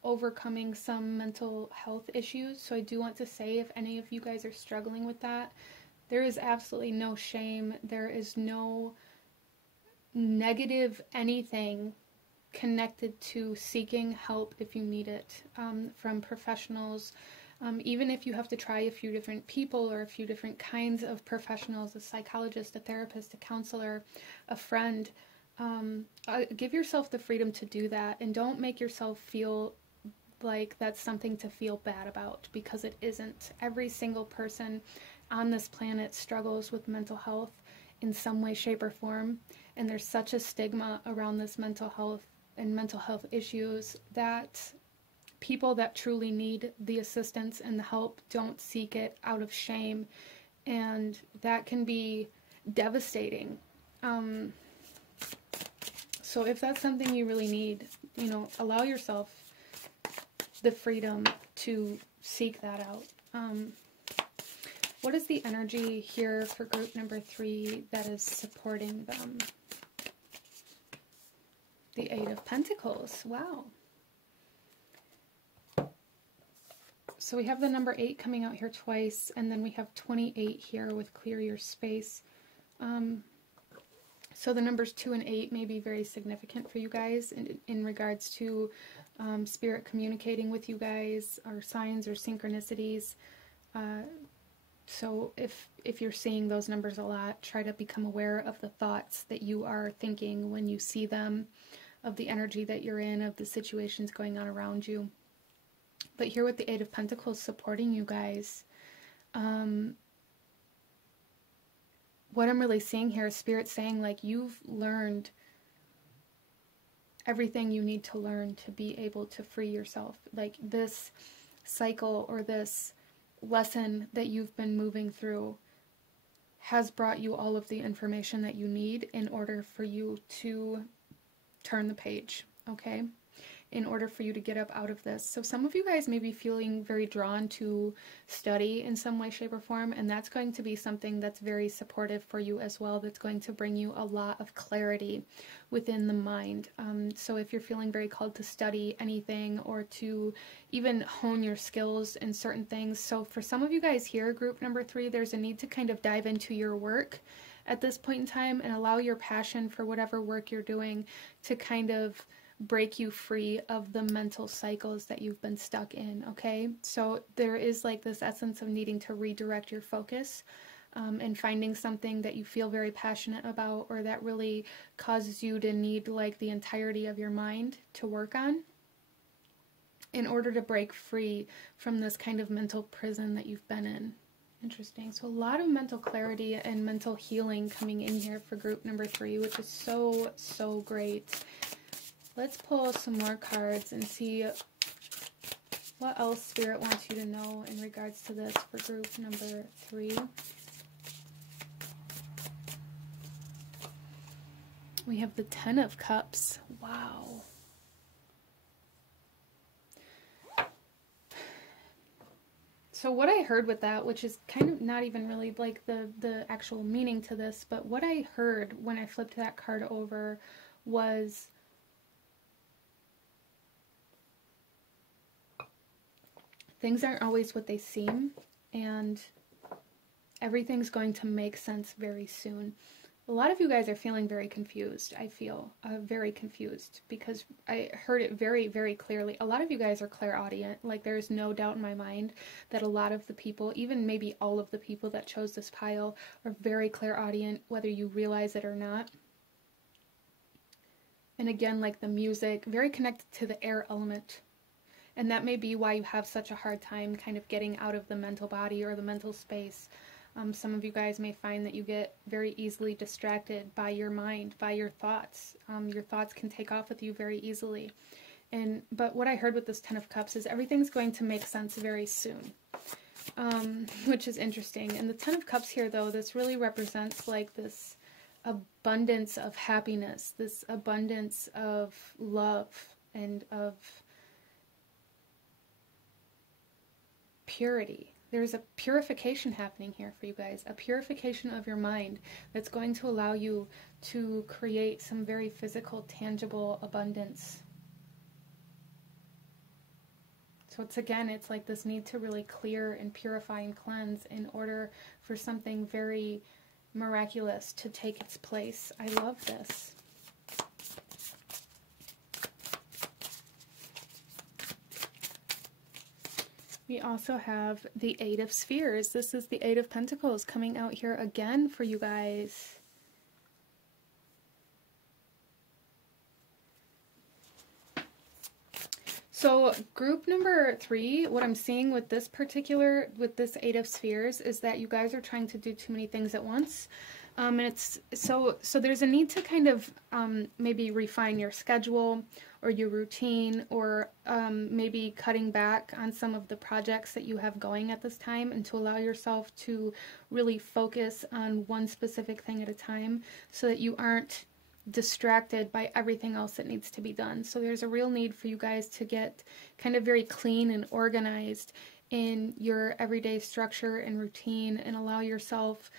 overcoming some mental health issues. So I do want to say, if any of you guys are struggling with that, there is absolutely no shame. There is no negative anything connected to seeking help if you need it, from professionals. Even if you have to try a few different people or a few different kinds of professionals, a psychologist, a therapist, a counselor, a friend, give yourself the freedom to do that, and don't make yourself feel like that's something to feel bad about, because it isn't. Every single person on this planet struggles with mental health in some way, shape, or form, and there's such a stigma around this mental health and mental health issues that people that truly need the assistance and the help don't seek it out of shame, and that can be devastating. So if that's something you really need, you know, allow yourself the freedom to seek that out. What is the energy here for group number 3 that is supporting them? The Eight of Pentacles. Wow. So we have the number 8 coming out here twice, and then we have 28 here with clear your space. So the numbers 2 and 8 may be very significant for you guys in regards to spirit communicating with you guys, or signs or synchronicities. So if you're seeing those numbers a lot, try to become aware of the thoughts that you are thinking when you see them, of the energy that you're in, of the situations going on around you. But here with the Eight of Pentacles supporting you guys, what I'm really seeing here is Spirit saying, like, you've learned everything you need to learn to be able to free yourself. Like, this cycle or this lesson that you've been moving through has brought you all of the information that you need in order for you to turn the page, okay? In order for you to get up out of this. So some of you guys may be feeling very drawn to study in some way, shape, or form, and that's going to be something that's very supportive for you as well. That's going to bring you a lot of clarity within the mind. So if you're feeling very called to study anything, or to even hone your skills in certain things. So for some of you guys here, group number 3, there's a need to kind of dive into your work at this point in time and allow your passion for whatever work you're doing to kind of break you free of the mental cycles that you've been stuck in, okay? So there is like this essence of needing to redirect your focus and finding something that you feel very passionate about, or that really causes you to need like the entirety of your mind to work on in order to break free from this kind of mental prison that you've been in. Interesting. So a lot of mental clarity and mental healing coming in here for group number 3, which is so, so great. Let's pull some more cards and see what else Spirit wants you to know in regards to this for group number 3. We have the 10 of Cups. Wow. So what I heard with that, which is kind of not even really like the actual meaning to this, but what I heard when I flipped that card over was things aren't always what they seem, and everything's going to make sense very soon. A lot of you guys are feeling very confused, I feel. Very confused, because I heard it very, very clearly. A lot of you guys are clairaudient. Like, there's no doubt in my mind that a lot of the people, even maybe all of the people that chose this pile, are very clairaudient, whether you realize it or not. And again, like the music, very connected to the air element. And that may be why you have such a hard time kind of getting out of the mental body or the mental space. Some of you guys may find that you get very easily distracted by your mind, by your thoughts. Your thoughts can take off with you very easily. But what I heard with this 10 of Cups is everything's going to make sense very soon, which is interesting. And the 10 of Cups here, though, this really represents like this abundance of happiness, this abundance of love and of purity. There's a purification happening here for you guys, a purification of your mind that's going to allow you to create some very physical, tangible abundance. So it's like this need to really clear and purify and cleanse in order for something very miraculous to take its place. I love this. We also have the 8 of Spheres. This is the 8 of Pentacles coming out here again for you guys. So group number 3, what I'm seeing with this 8 of Spheres is that you guys are trying to do too many things at once. And it's so there's a need to kind of maybe refine your schedule or your routine, or maybe cutting back on some of the projects that you have going at this time, and to allow yourself to really focus on one specific thing at a time, so that you aren't distracted by everything else that needs to be done. So there's a real need for you guys to get kind of very clean and organized in your everyday structure and routine, and allow yourself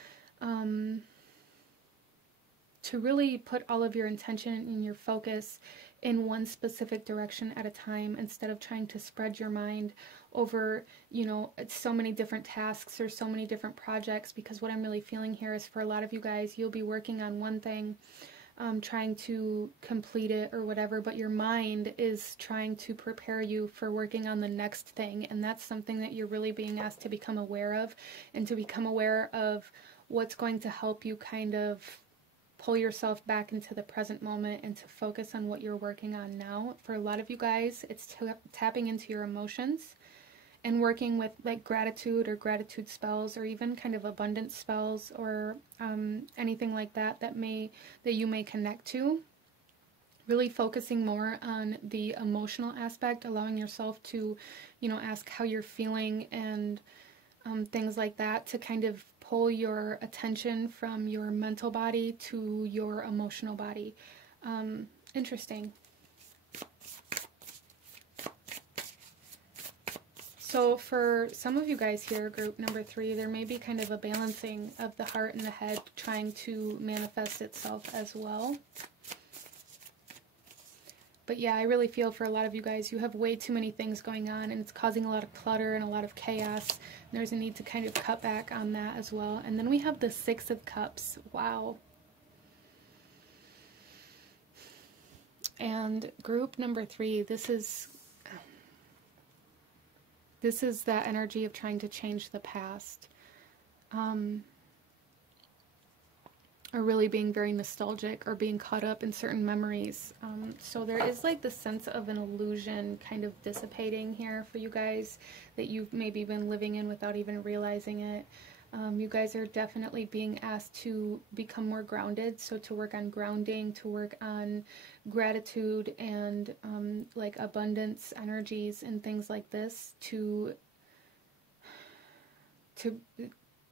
to really put all of your intention and your focus in one specific direction at a time, instead of trying to spread your mind over, you know, so many different tasks or so many different projects. Because what I'm really feeling here is, for a lot of you guys, you'll be working on one thing, trying to complete it or whatever, but your mind is trying to prepare you for working on the next thing. And that's something that you're really being asked to become aware of, and to become aware of what's going to help you kind of pull yourself back into the present moment and to focus on what you're working on now. For a lot of you guys, it's tapping into your emotions and working with like gratitude or gratitude spells, or even kind of abundance spells, or anything like that that you may connect to. Really focusing more on the emotional aspect, allowing yourself to, you know, ask how you're feeling and things like that, to kind of pull your attention from your mental body to your emotional body. Interesting. So for some of you guys here, group number 3, there may be kind of a balancing of the heart and the head trying to manifest itself as well. But yeah, I really feel for a lot of you guys, you have way too many things going on, and it's causing a lot of clutter and a lot of chaos. There's a need to kind of cut back on that as well. And then we have the 6 of Cups. Wow. And group number 3, this is that energy of trying to change the past. Or really being very nostalgic, or being caught up in certain memories. So there is like the sense of an illusion kind of dissipating here for you guys, that you've maybe been living in without even realizing it. You guys are definitely being asked to become more grounded, so to work on grounding, to work on gratitude and like abundance energies and things like this, to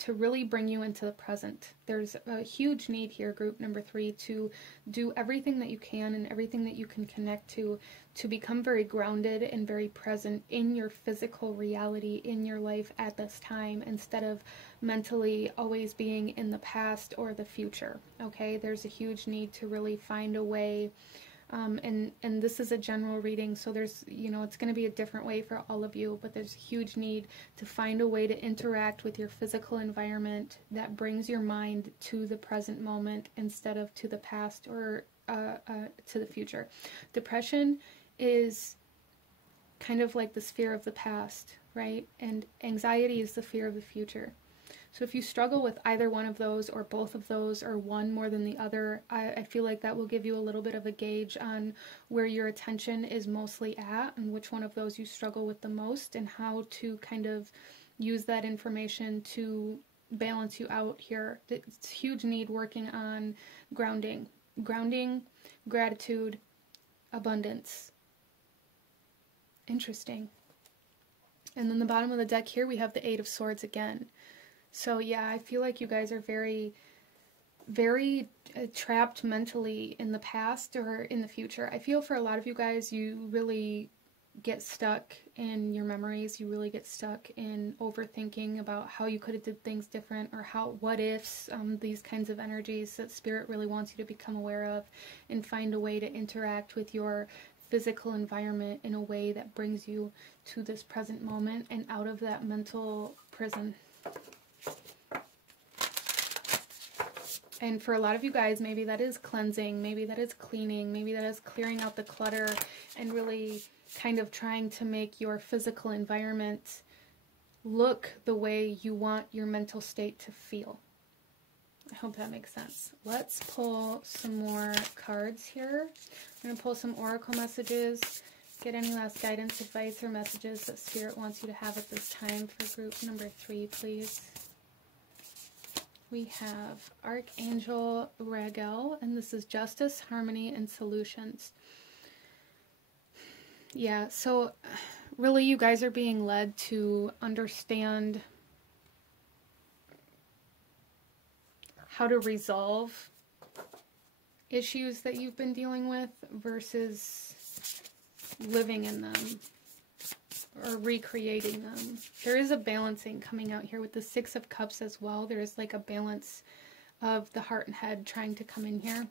really bring you into the present. There's a huge need here, group number 3, to do everything that you can and everything that you can connect to become very grounded and very present in your physical reality in your life at this time, instead of mentally always being in the past or the future. Okay, there's a huge need to really find a way. And this is a general reading, so there's, you know, it's going to be a different way for all of you, but there's a huge need to find a way to interact with your physical environment that brings your mind to the present moment instead of to the past or to the future. Depression is kind of like the fear of the past, right? And anxiety is the fear of the future. So if you struggle with either one of those, or both of those, or one more than the other, I feel like that will give you a little bit of a gauge on where your attention is mostly at, and which one of those you struggle with the most, and how to kind of use that information to balance you out here. It's huge need working on grounding, gratitude, abundance. Interesting. And then the bottom of the deck here, we have the 8 of Swords again. So yeah, I feel like you guys are very, very trapped mentally in the past or in the future. I feel for a lot of you guys, you really get stuck in your memories. You really get stuck in overthinking about how you could have did things different, or what ifs, these kinds of energies that Spirit really wants you to become aware of, and find a way to interact with your physical environment in a way that brings you to this present moment and out of that mental prison. And for a lot of you guys, maybe that is cleansing, maybe that is cleaning, maybe that is clearing out the clutter and really kind of trying to make your physical environment look the way you want your mental state to feel. I hope that makes sense. Let's pull some more cards here. I'm going to pull some oracle messages. Get any last guidance, advice, or messages that Spirit wants you to have at this time for group number 3, please. We have Archangel Raguel, and this is Justice, Harmony, and Solutions. Yeah, so really you guys are being led to understand how to resolve issues that you've been dealing with versus living in them or recreating them. There is a balancing coming out here with the Six of Cups as well. There is like a balance of the heart and head trying to come in here.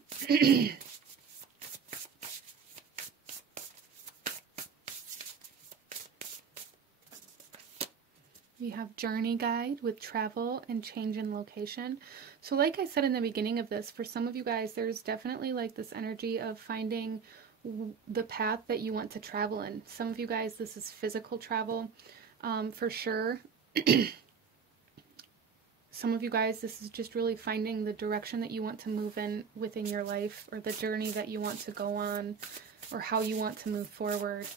We have journey guide with travel and change in location. So like I said in the beginning of this, for some of you guys, there's definitely like this energy of finding the path that you want to travel in. Some of you guys, this is physical travel, for sure. Some of you guys, this is just really finding the direction that you want to move in within your life, or the journey that you want to go on, or how you want to move forward.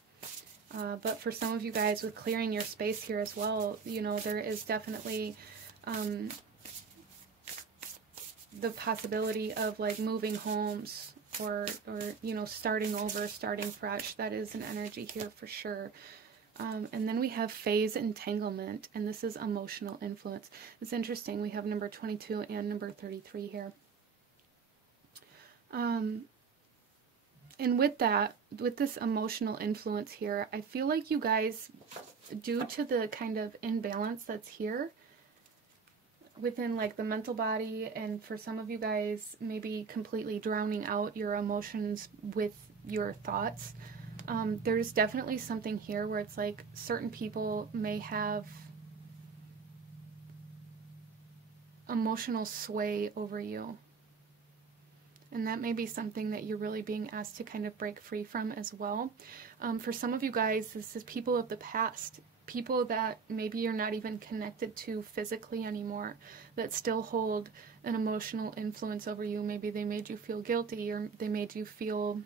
But for some of you guys, with clearing your space here as well, you know, there is definitely the possibility of like moving homes or you know, starting over, starting fresh. That is an energy here for sure. And then we have phase entanglement, and this is emotional influence. It's interesting. We have number 22 and number 33 here. And with that, with this emotional influence here, I feel like you guys, due to the kind of imbalance that's here within like the mental body, and for some of you guys, maybe completely drowning out your emotions with your thoughts, there's definitely something here where it's like certain people may have emotional sway over you. And that may be something that you're really being asked to kind of break free from as well. For some of you guys, this is people of the past. People that maybe you're not even connected to physically anymore, that still hold an emotional influence over you. Maybe they made you feel guilty, or they made you feel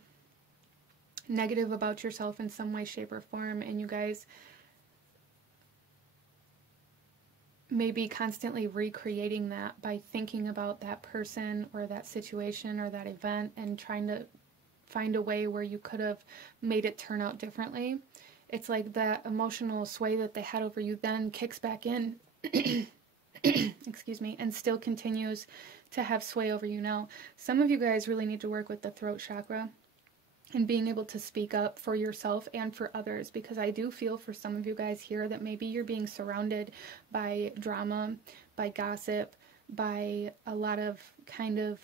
negative about yourself in some way, shape, or form. And you guys maybe constantly recreating that by thinking about that person or that situation or that event and trying to find a way where you could have made it turn out differently. It's like that emotional sway that they had over you then kicks back in, excuse me, and still continues to have sway over you now. Some of you guys really need to work with the throat chakra and being able to speak up for yourself and for others, because I do feel for some of you guys here that maybe you're being surrounded by drama, by gossip, by a lot of kind of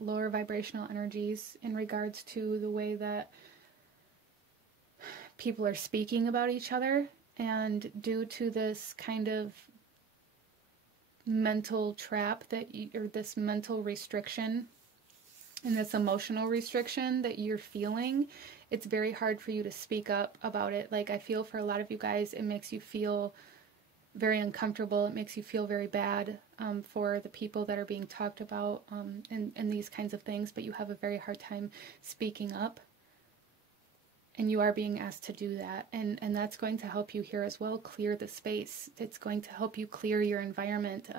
lower vibrational energies in regards to the way that people are speaking about each other. And due to this kind of mental trap that or this mental restriction and this emotional restriction that you're feeling, it's very hard for you to speak up about it. Like, I feel for a lot of you guys, it makes you feel very uncomfortable. It makes you feel very bad for the people that are being talked about and these kinds of things, but you have a very hard time speaking up. And you are being asked to do that. And that's going to help you here as well clear the space. It's going to help you clear your environment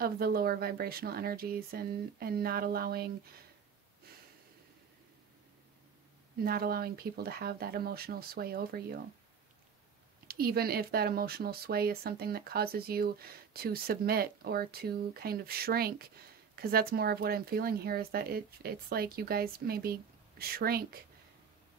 of the lower vibrational energies and not allowing people to have that emotional sway over you. Even if that emotional sway is something that causes you to submit or to kind of shrink, because that's more of what I'm feeling here, is that it's like you guys maybe shrink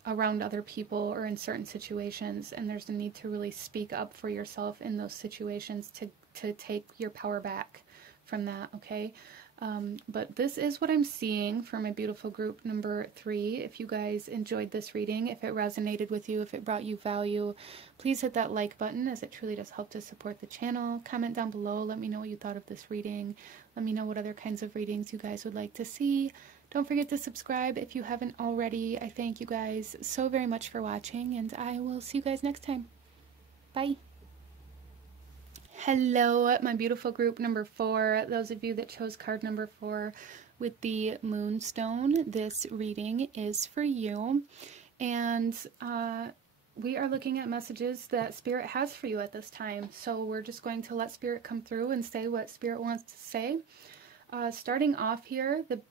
around other people or in certain situations, and there's a need to really speak up for yourself in those situations to take your power back from that, okay? But this is what I'm seeing for my beautiful group number 3. If you guys enjoyed this reading, if it resonated with you, if it brought you value, please hit that like button, as it truly does help to support the channel. Comment down below. Let me know what you thought of this reading. Let me know what other kinds of readings you guys would like to see. Don't forget to subscribe if you haven't already. I thank you guys so very much for watching, and I will see you guys next time. Bye. Hello, my beautiful group number 4. Those of you that chose card number 4 with the moonstone, this reading is for you. And we are looking at messages that Spirit has for you at this time. So we're just going to let Spirit come through and say what Spirit wants to say. Starting off here, the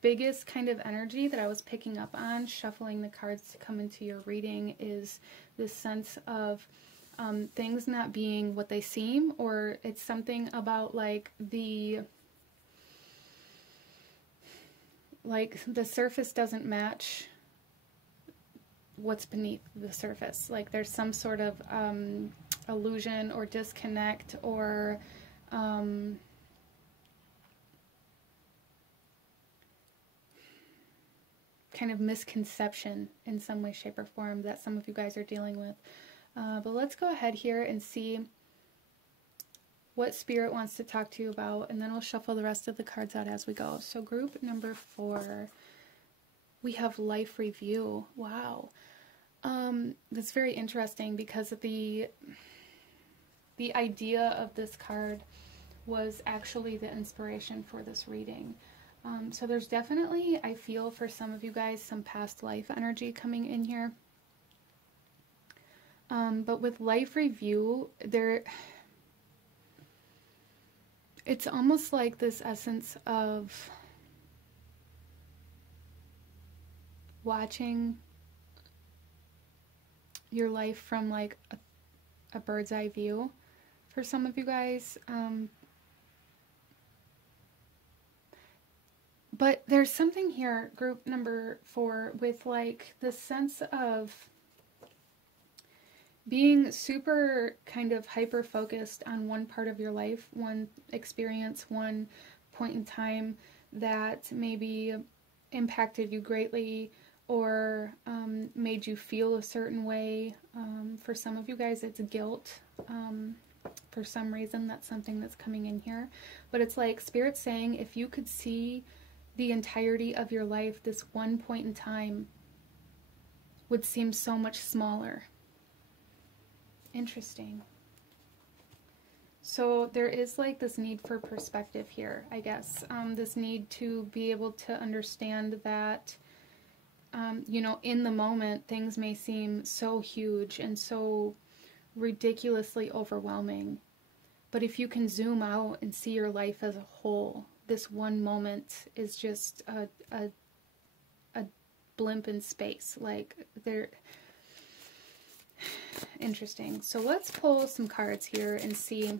biggest kind of energy that I was picking up on, shuffling the cards to come into your reading, is this sense of things not being what they seem, or it's something about like the like the surface doesn't match what's beneath the surface. Like there's some sort of illusion or disconnect or kind of misconception in some way, shape, or form that some of you guys are dealing with. But let's go ahead here and see what Spirit wants to talk to you about, and then I'll shuffle the rest of the cards out as we go. So group number 4, we have life review. Wow. That's very interesting because the idea of this card was actually the inspiration for this reading. So there's definitely, I feel for some of you guys, some past life energy coming in here. But with life review, it's almost like this essence of watching your life from like a bird's eye view for some of you guys. But there's something here, group number 4, with like the sense of being super kind of hyper focused on one part of your life, one experience, one point in time that maybe impacted you greatly or made you feel a certain way. For some of you guys, it's guilt. For some reason, that's something that's coming in here. But it's like Spirit saying, if you could see the entirety of your life, this one point in time would seem so much smaller. Interesting. So there is like this need for perspective here, I guess. This need to be able to understand that, you know, in the moment, things may seem so huge and so ridiculously overwhelming. But if you can zoom out and see your life as a whole, this one moment is just a blimp in space. Like, they're interesting. So let's pull some cards here and see,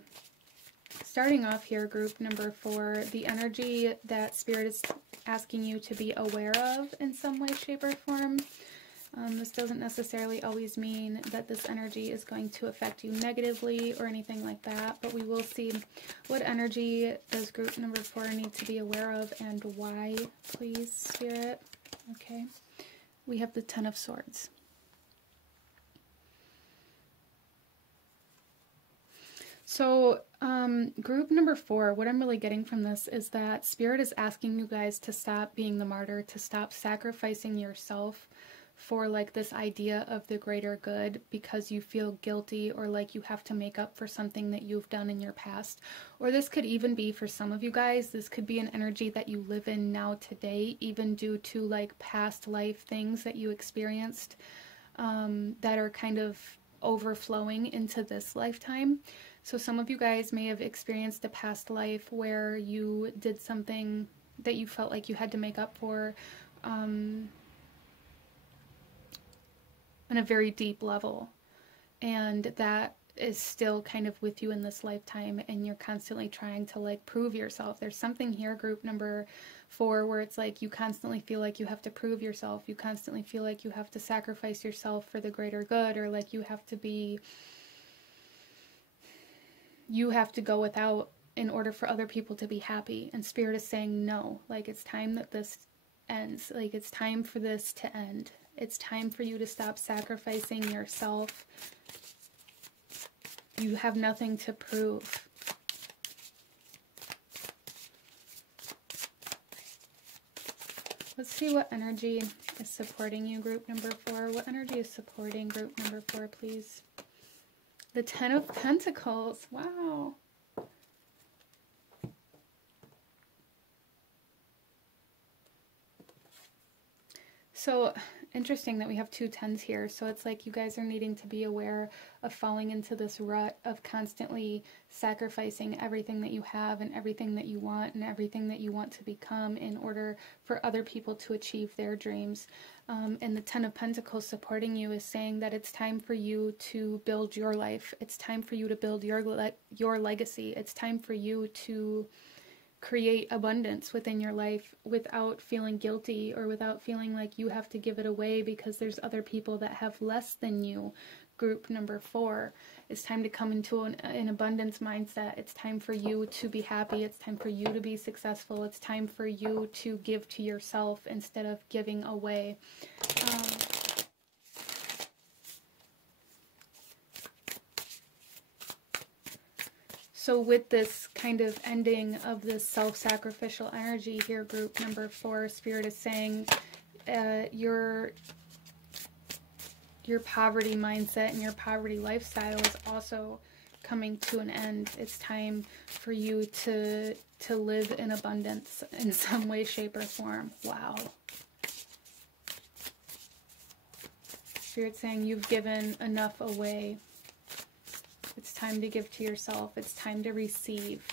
starting off here, group number 4, the energy that Spirit is asking you to be aware of in some way, shape, or form. This doesn't necessarily always mean that this energy is going to affect you negatively or anything like that, but we will see what energy does group number 4 need to be aware of and why, please, Spirit. Okay. We have the 10 of Swords. So, group number 4, what I'm really getting from this is that Spirit is asking you guys to stop being the martyr, to stop sacrificing yourself for like this idea of the greater good because you feel guilty or like you have to make up for something that you've done in your past. Or this could even be, for some of you guys, this could be an energy that you live in now today, even due to like past life things that you experienced that are kind of overflowing into this lifetime. So some of you guys may have experienced a past life where you did something that you felt like you had to make up for on a very deep level, and that is still kind of with you in this lifetime, and you're constantly trying to like prove yourself. There's something here, group number 4, where it's like you constantly feel like you have to prove yourself. You constantly feel like you have to sacrifice yourself for the greater good, or like you have to go without in order for other people to be happy. And Spirit is saying no, like it's time that this ends. Like it's time for this to end. It's time for you to stop sacrificing yourself. You have nothing to prove. Let's see what energy is supporting you, group number 4. What energy is supporting group number 4, please? The 10 of Pentacles. Wow. So interesting that we have 2 10s here. So it's like you guys are needing to be aware of falling into this rut of constantly sacrificing everything that you have and everything that you want and everything that you want to become in order for other people to achieve their dreams. And the 10 of Pentacles supporting you is saying that it's time for you to build your life. It's time for you to build your legacy. It's time for you to create abundance within your life without feeling guilty or without feeling like you have to give it away because there's other people that have less than you. Group number 4, it's time to come into an abundance mindset. It's time for you to be happy. It's time for you to be successful. It's time for you to give to yourself instead of giving away. So with this kind of ending of this self-sacrificial energy here, group number 4, Spirit is saying your poverty mindset and your poverty lifestyle is also coming to an end. It's time for you to live in abundance in some way, shape, or form. Wow. Spirit saying you've given enough away. It's time to give to yourself. It's time to receive.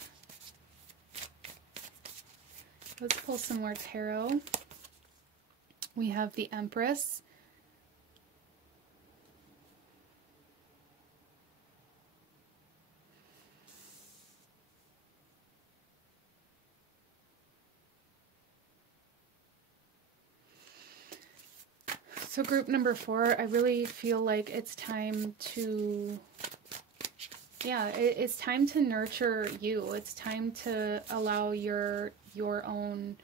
Let's pull some more tarot. We have the Empress. So group number 4, I really feel like it's time to, it's time to nurture you. It's time to allow your own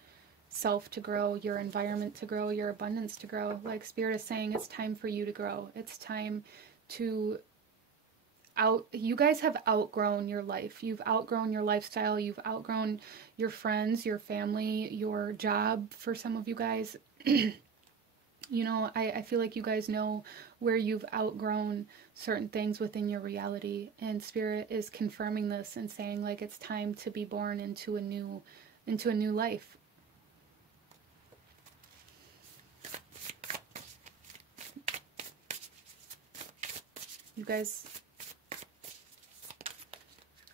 self to grow, your environment to grow, your abundance to grow. Like Spirit is saying, it's time for you to grow. It's time to you guys have outgrown your life. You've outgrown your lifestyle. You've outgrown your friends, your family, your job. For some of you guys, you know, I feel like you guys know where you've outgrown certain things within your reality, and Spirit is confirming this and saying like it's time to be born into a new life. You guys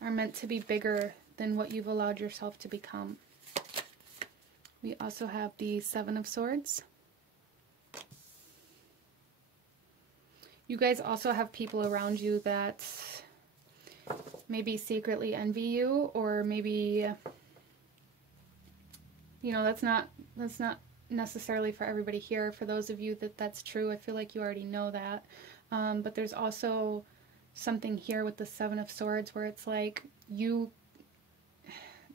are meant to be bigger than what you've allowed yourself to become. We also have the 7 of Swords. You guys also have people around you that maybe secretly envy you, or maybe, you know, that's not necessarily for everybody here. For those of you that's true, I feel like you already know that. But there's also something here with the 7 of Swords where it's like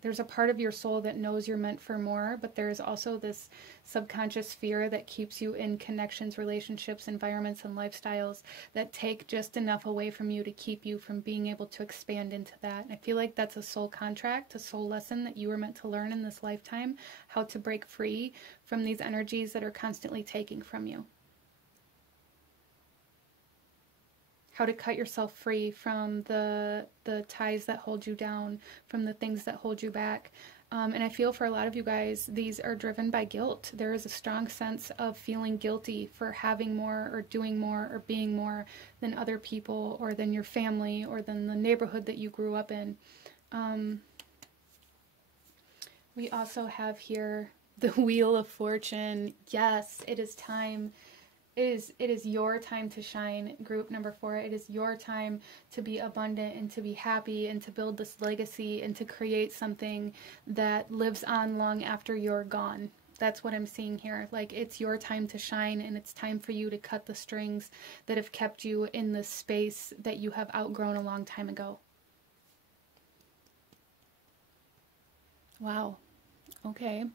there's a part of your soul that knows you're meant for more, but there's also this subconscious fear that keeps you in connections, relationships, environments, and lifestyles that take just enough away from you to keep you from being able to expand into that. And I feel like that's a soul contract, a soul lesson that you were meant to learn in this lifetime, how to break free from these energies that are constantly taking from you. How to cut yourself free from the ties that hold you down, from the things that hold you back. And I feel for a lot of you guys, these are driven by guilt. There is a strong sense of feeling guilty for having more or doing more or being more than other people or than your family or than the neighborhood that you grew up in. We also have here the Wheel of Fortune. Yes, it is time. It is your time to shine, group number 4. It is your time to be abundant and to be happy and to build this legacy and to create something that lives on long after you're gone. That's what I'm seeing here. Like, it's your time to shine, and it's time for you to cut the strings that have kept you in this space that you have outgrown a long time ago. Wow. Okay.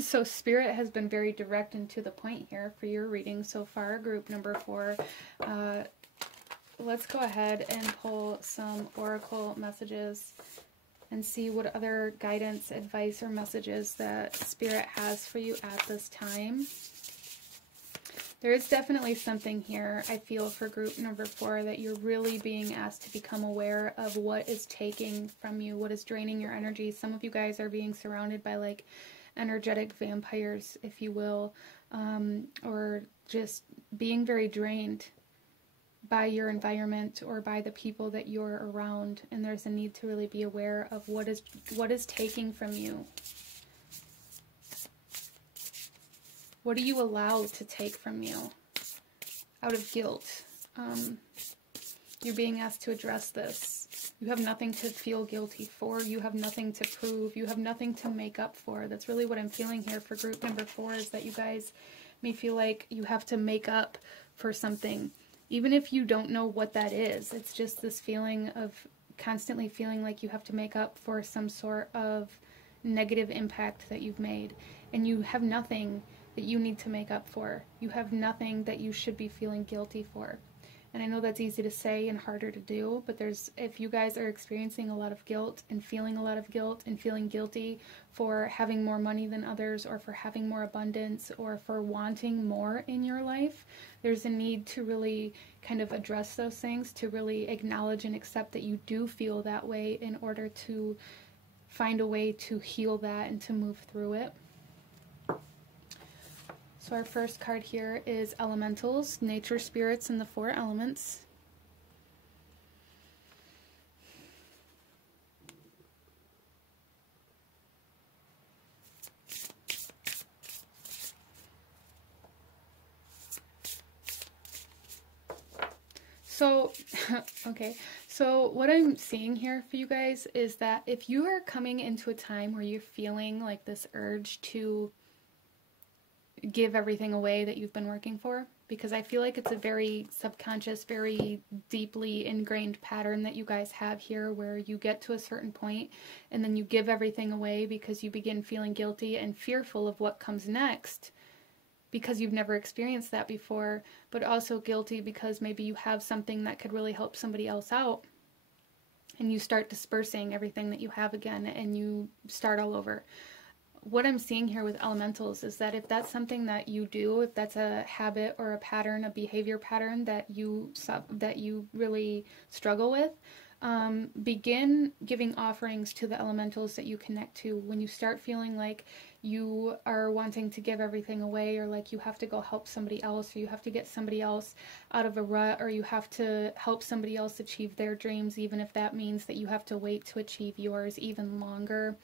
So Spirit has been very direct and to the point here for your reading so far, group number 4. Let's go ahead and pull some oracle messages and see what other guidance, advice, or messages that Spirit has for you at this time. There is definitely something here, I feel, for group number 4, that you're really being asked to become aware of what is taking from you, what is draining your energy. Some of you guys are being surrounded by, like, energetic vampires, if you will, or just being very drained by your environment or by the people that you're around, and there's a need to really be aware of what is taking from you. What do you allow to take from you out of guilt? You're being asked to address this. You have nothing to feel guilty for. You have nothing to prove. You have nothing to make up for. That's really what I'm feeling here for group number 4, is that you guys may feel like you have to make up for something. Even if you don't know what that is, it's just this feeling of constantly feeling like you have to make up for some sort of negative impact that you've made. And you have nothing that you need to make up for. You have nothing that you should be feeling guilty for. And I know that's easy to say and harder to do, but if you guys are experiencing a lot of guilt and feeling a lot of guilt and feeling guilty for having more money than others, or for having more abundance, or for wanting more in your life, there's a need to really kind of address those things, to really acknowledge and accept that you do feel that way in order to find a way to heal that and to move through it. So our first card here is Elementals, nature spirits in the 4 elements. So, okay, so what I'm seeing here for you guys is that if you are coming into a time where you're feeling like this urge to give everything away that you've been working for, because I feel like it's a very subconscious, very deeply ingrained pattern that you guys have here, where you get to a certain point and then you give everything away because you begin feeling guilty and fearful of what comes next, because you've never experienced that before, but also guilty because maybe you have something that could really help somebody else out, and you start dispersing everything that you have again and you start all over. What I'm seeing here with elementals is that if that's something that you do, if that's a habit or a pattern, a behavior pattern that you really struggle with, begin giving offerings to the elementals that you connect to. When you start feeling like you are wanting to give everything away, or like you have to go help somebody else, or you have to get somebody else out of a rut, or you have to help somebody else achieve their dreams, even if that means that you have to wait to achieve yours even longer.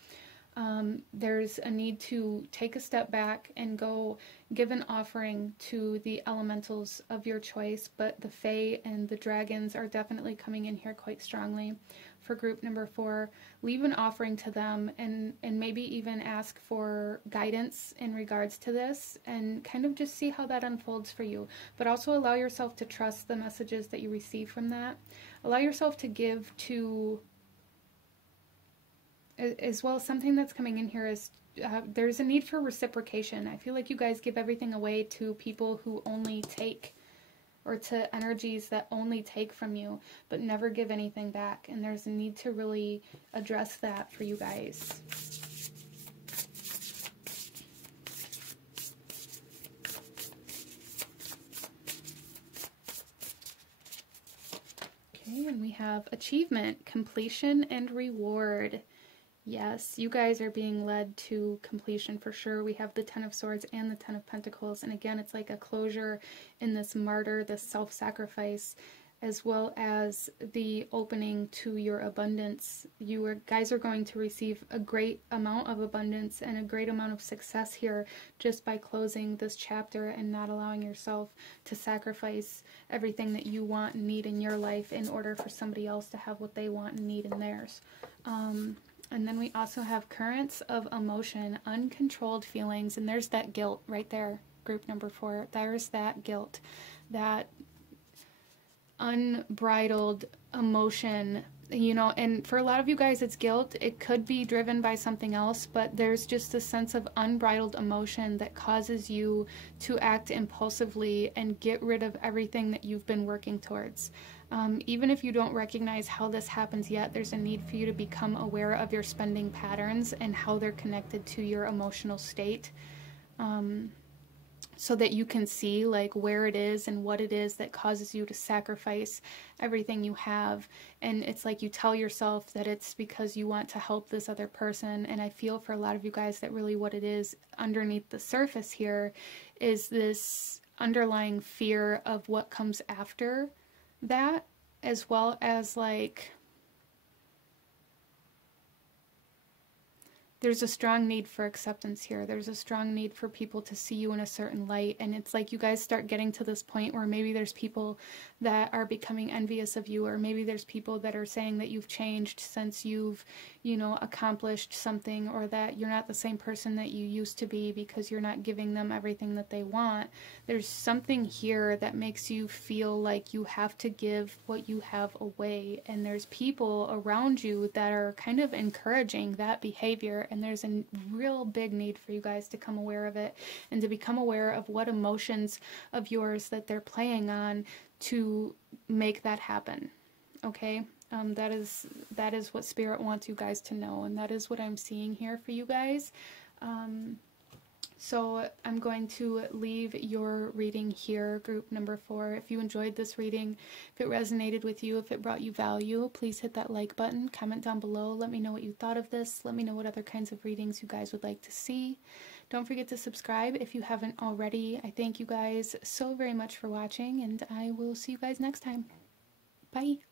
There's a need to take a step back and go give an offering to the elementals of your choice, but the Fae and the dragons are definitely coming in here quite strongly. For group number 4, leave an offering to them, and maybe even ask for guidance in regards to this, and kind of just see how that unfolds for you. But also allow yourself to trust the messages that you receive from that. Allow yourself to give to... As well, something that's coming in here is there's a need for reciprocation. I feel like you guys give everything away to people who only take, or to energies that only take from you, but never give anything back. And there's a need to really address that for you guys. Okay, and we have achievement, completion, and reward. Yes, you guys are being led to completion for sure. We have the 10 of Swords and the 10 of Pentacles. And again, it's like a closure in this martyr, this self-sacrifice, as well as the opening to your abundance. You guys are going to receive a great amount of abundance and a great amount of success here just by closing this chapter and not allowing yourself to sacrifice everything that you want and need in your life in order for somebody else to have what they want and need in theirs. And then we also have currents of emotion, uncontrolled feelings, and there's that guilt right there, group number 4. There's that guilt, that unbridled emotion, you know, and for a lot of you guys it's guilt. It could be driven by something else, but there's just a sense of unbridled emotion that causes you to act impulsively and get rid of everything that you've been working towards. Even if you don't recognize how this happens yet, there's a need for you to become aware of your spending patterns and how they're connected to your emotional state, so that you can see like where it is and what it is that causes you to sacrifice everything you have. And it's like you tell yourself that it's because you want to help this other person, and I feel for a lot of you guys that really what it is underneath the surface here is this underlying fear of what comes after that, as well as like there's a strong need for acceptance here. There's a strong need for people to see you in a certain light. And it's like you guys start getting to this point where maybe there's people that are becoming envious of you, or maybe there's people that are saying that you've changed since you've, you know, accomplished something, or that you're not the same person that you used to be because you're not giving them everything that they want. There's something here that makes you feel like you have to give what you have away. And there's people around you that are kind of encouraging that behavior. And there's a real big need for you guys to come aware of it and to become aware of what emotions of yours that they're playing on to make that happen. Okay? That is what Spirit wants you guys to know, and that is what I'm seeing here for you guys. So I'm going to leave your reading here, group number 4. If you enjoyed this reading, if it resonated with you, if it brought you value, please hit that like button, comment down below, let me know what you thought of this, let me know what other kinds of readings you guys would like to see. Don't forget to subscribe if you haven't already. I thank you guys so very much for watching, and I will see you guys next time. Bye!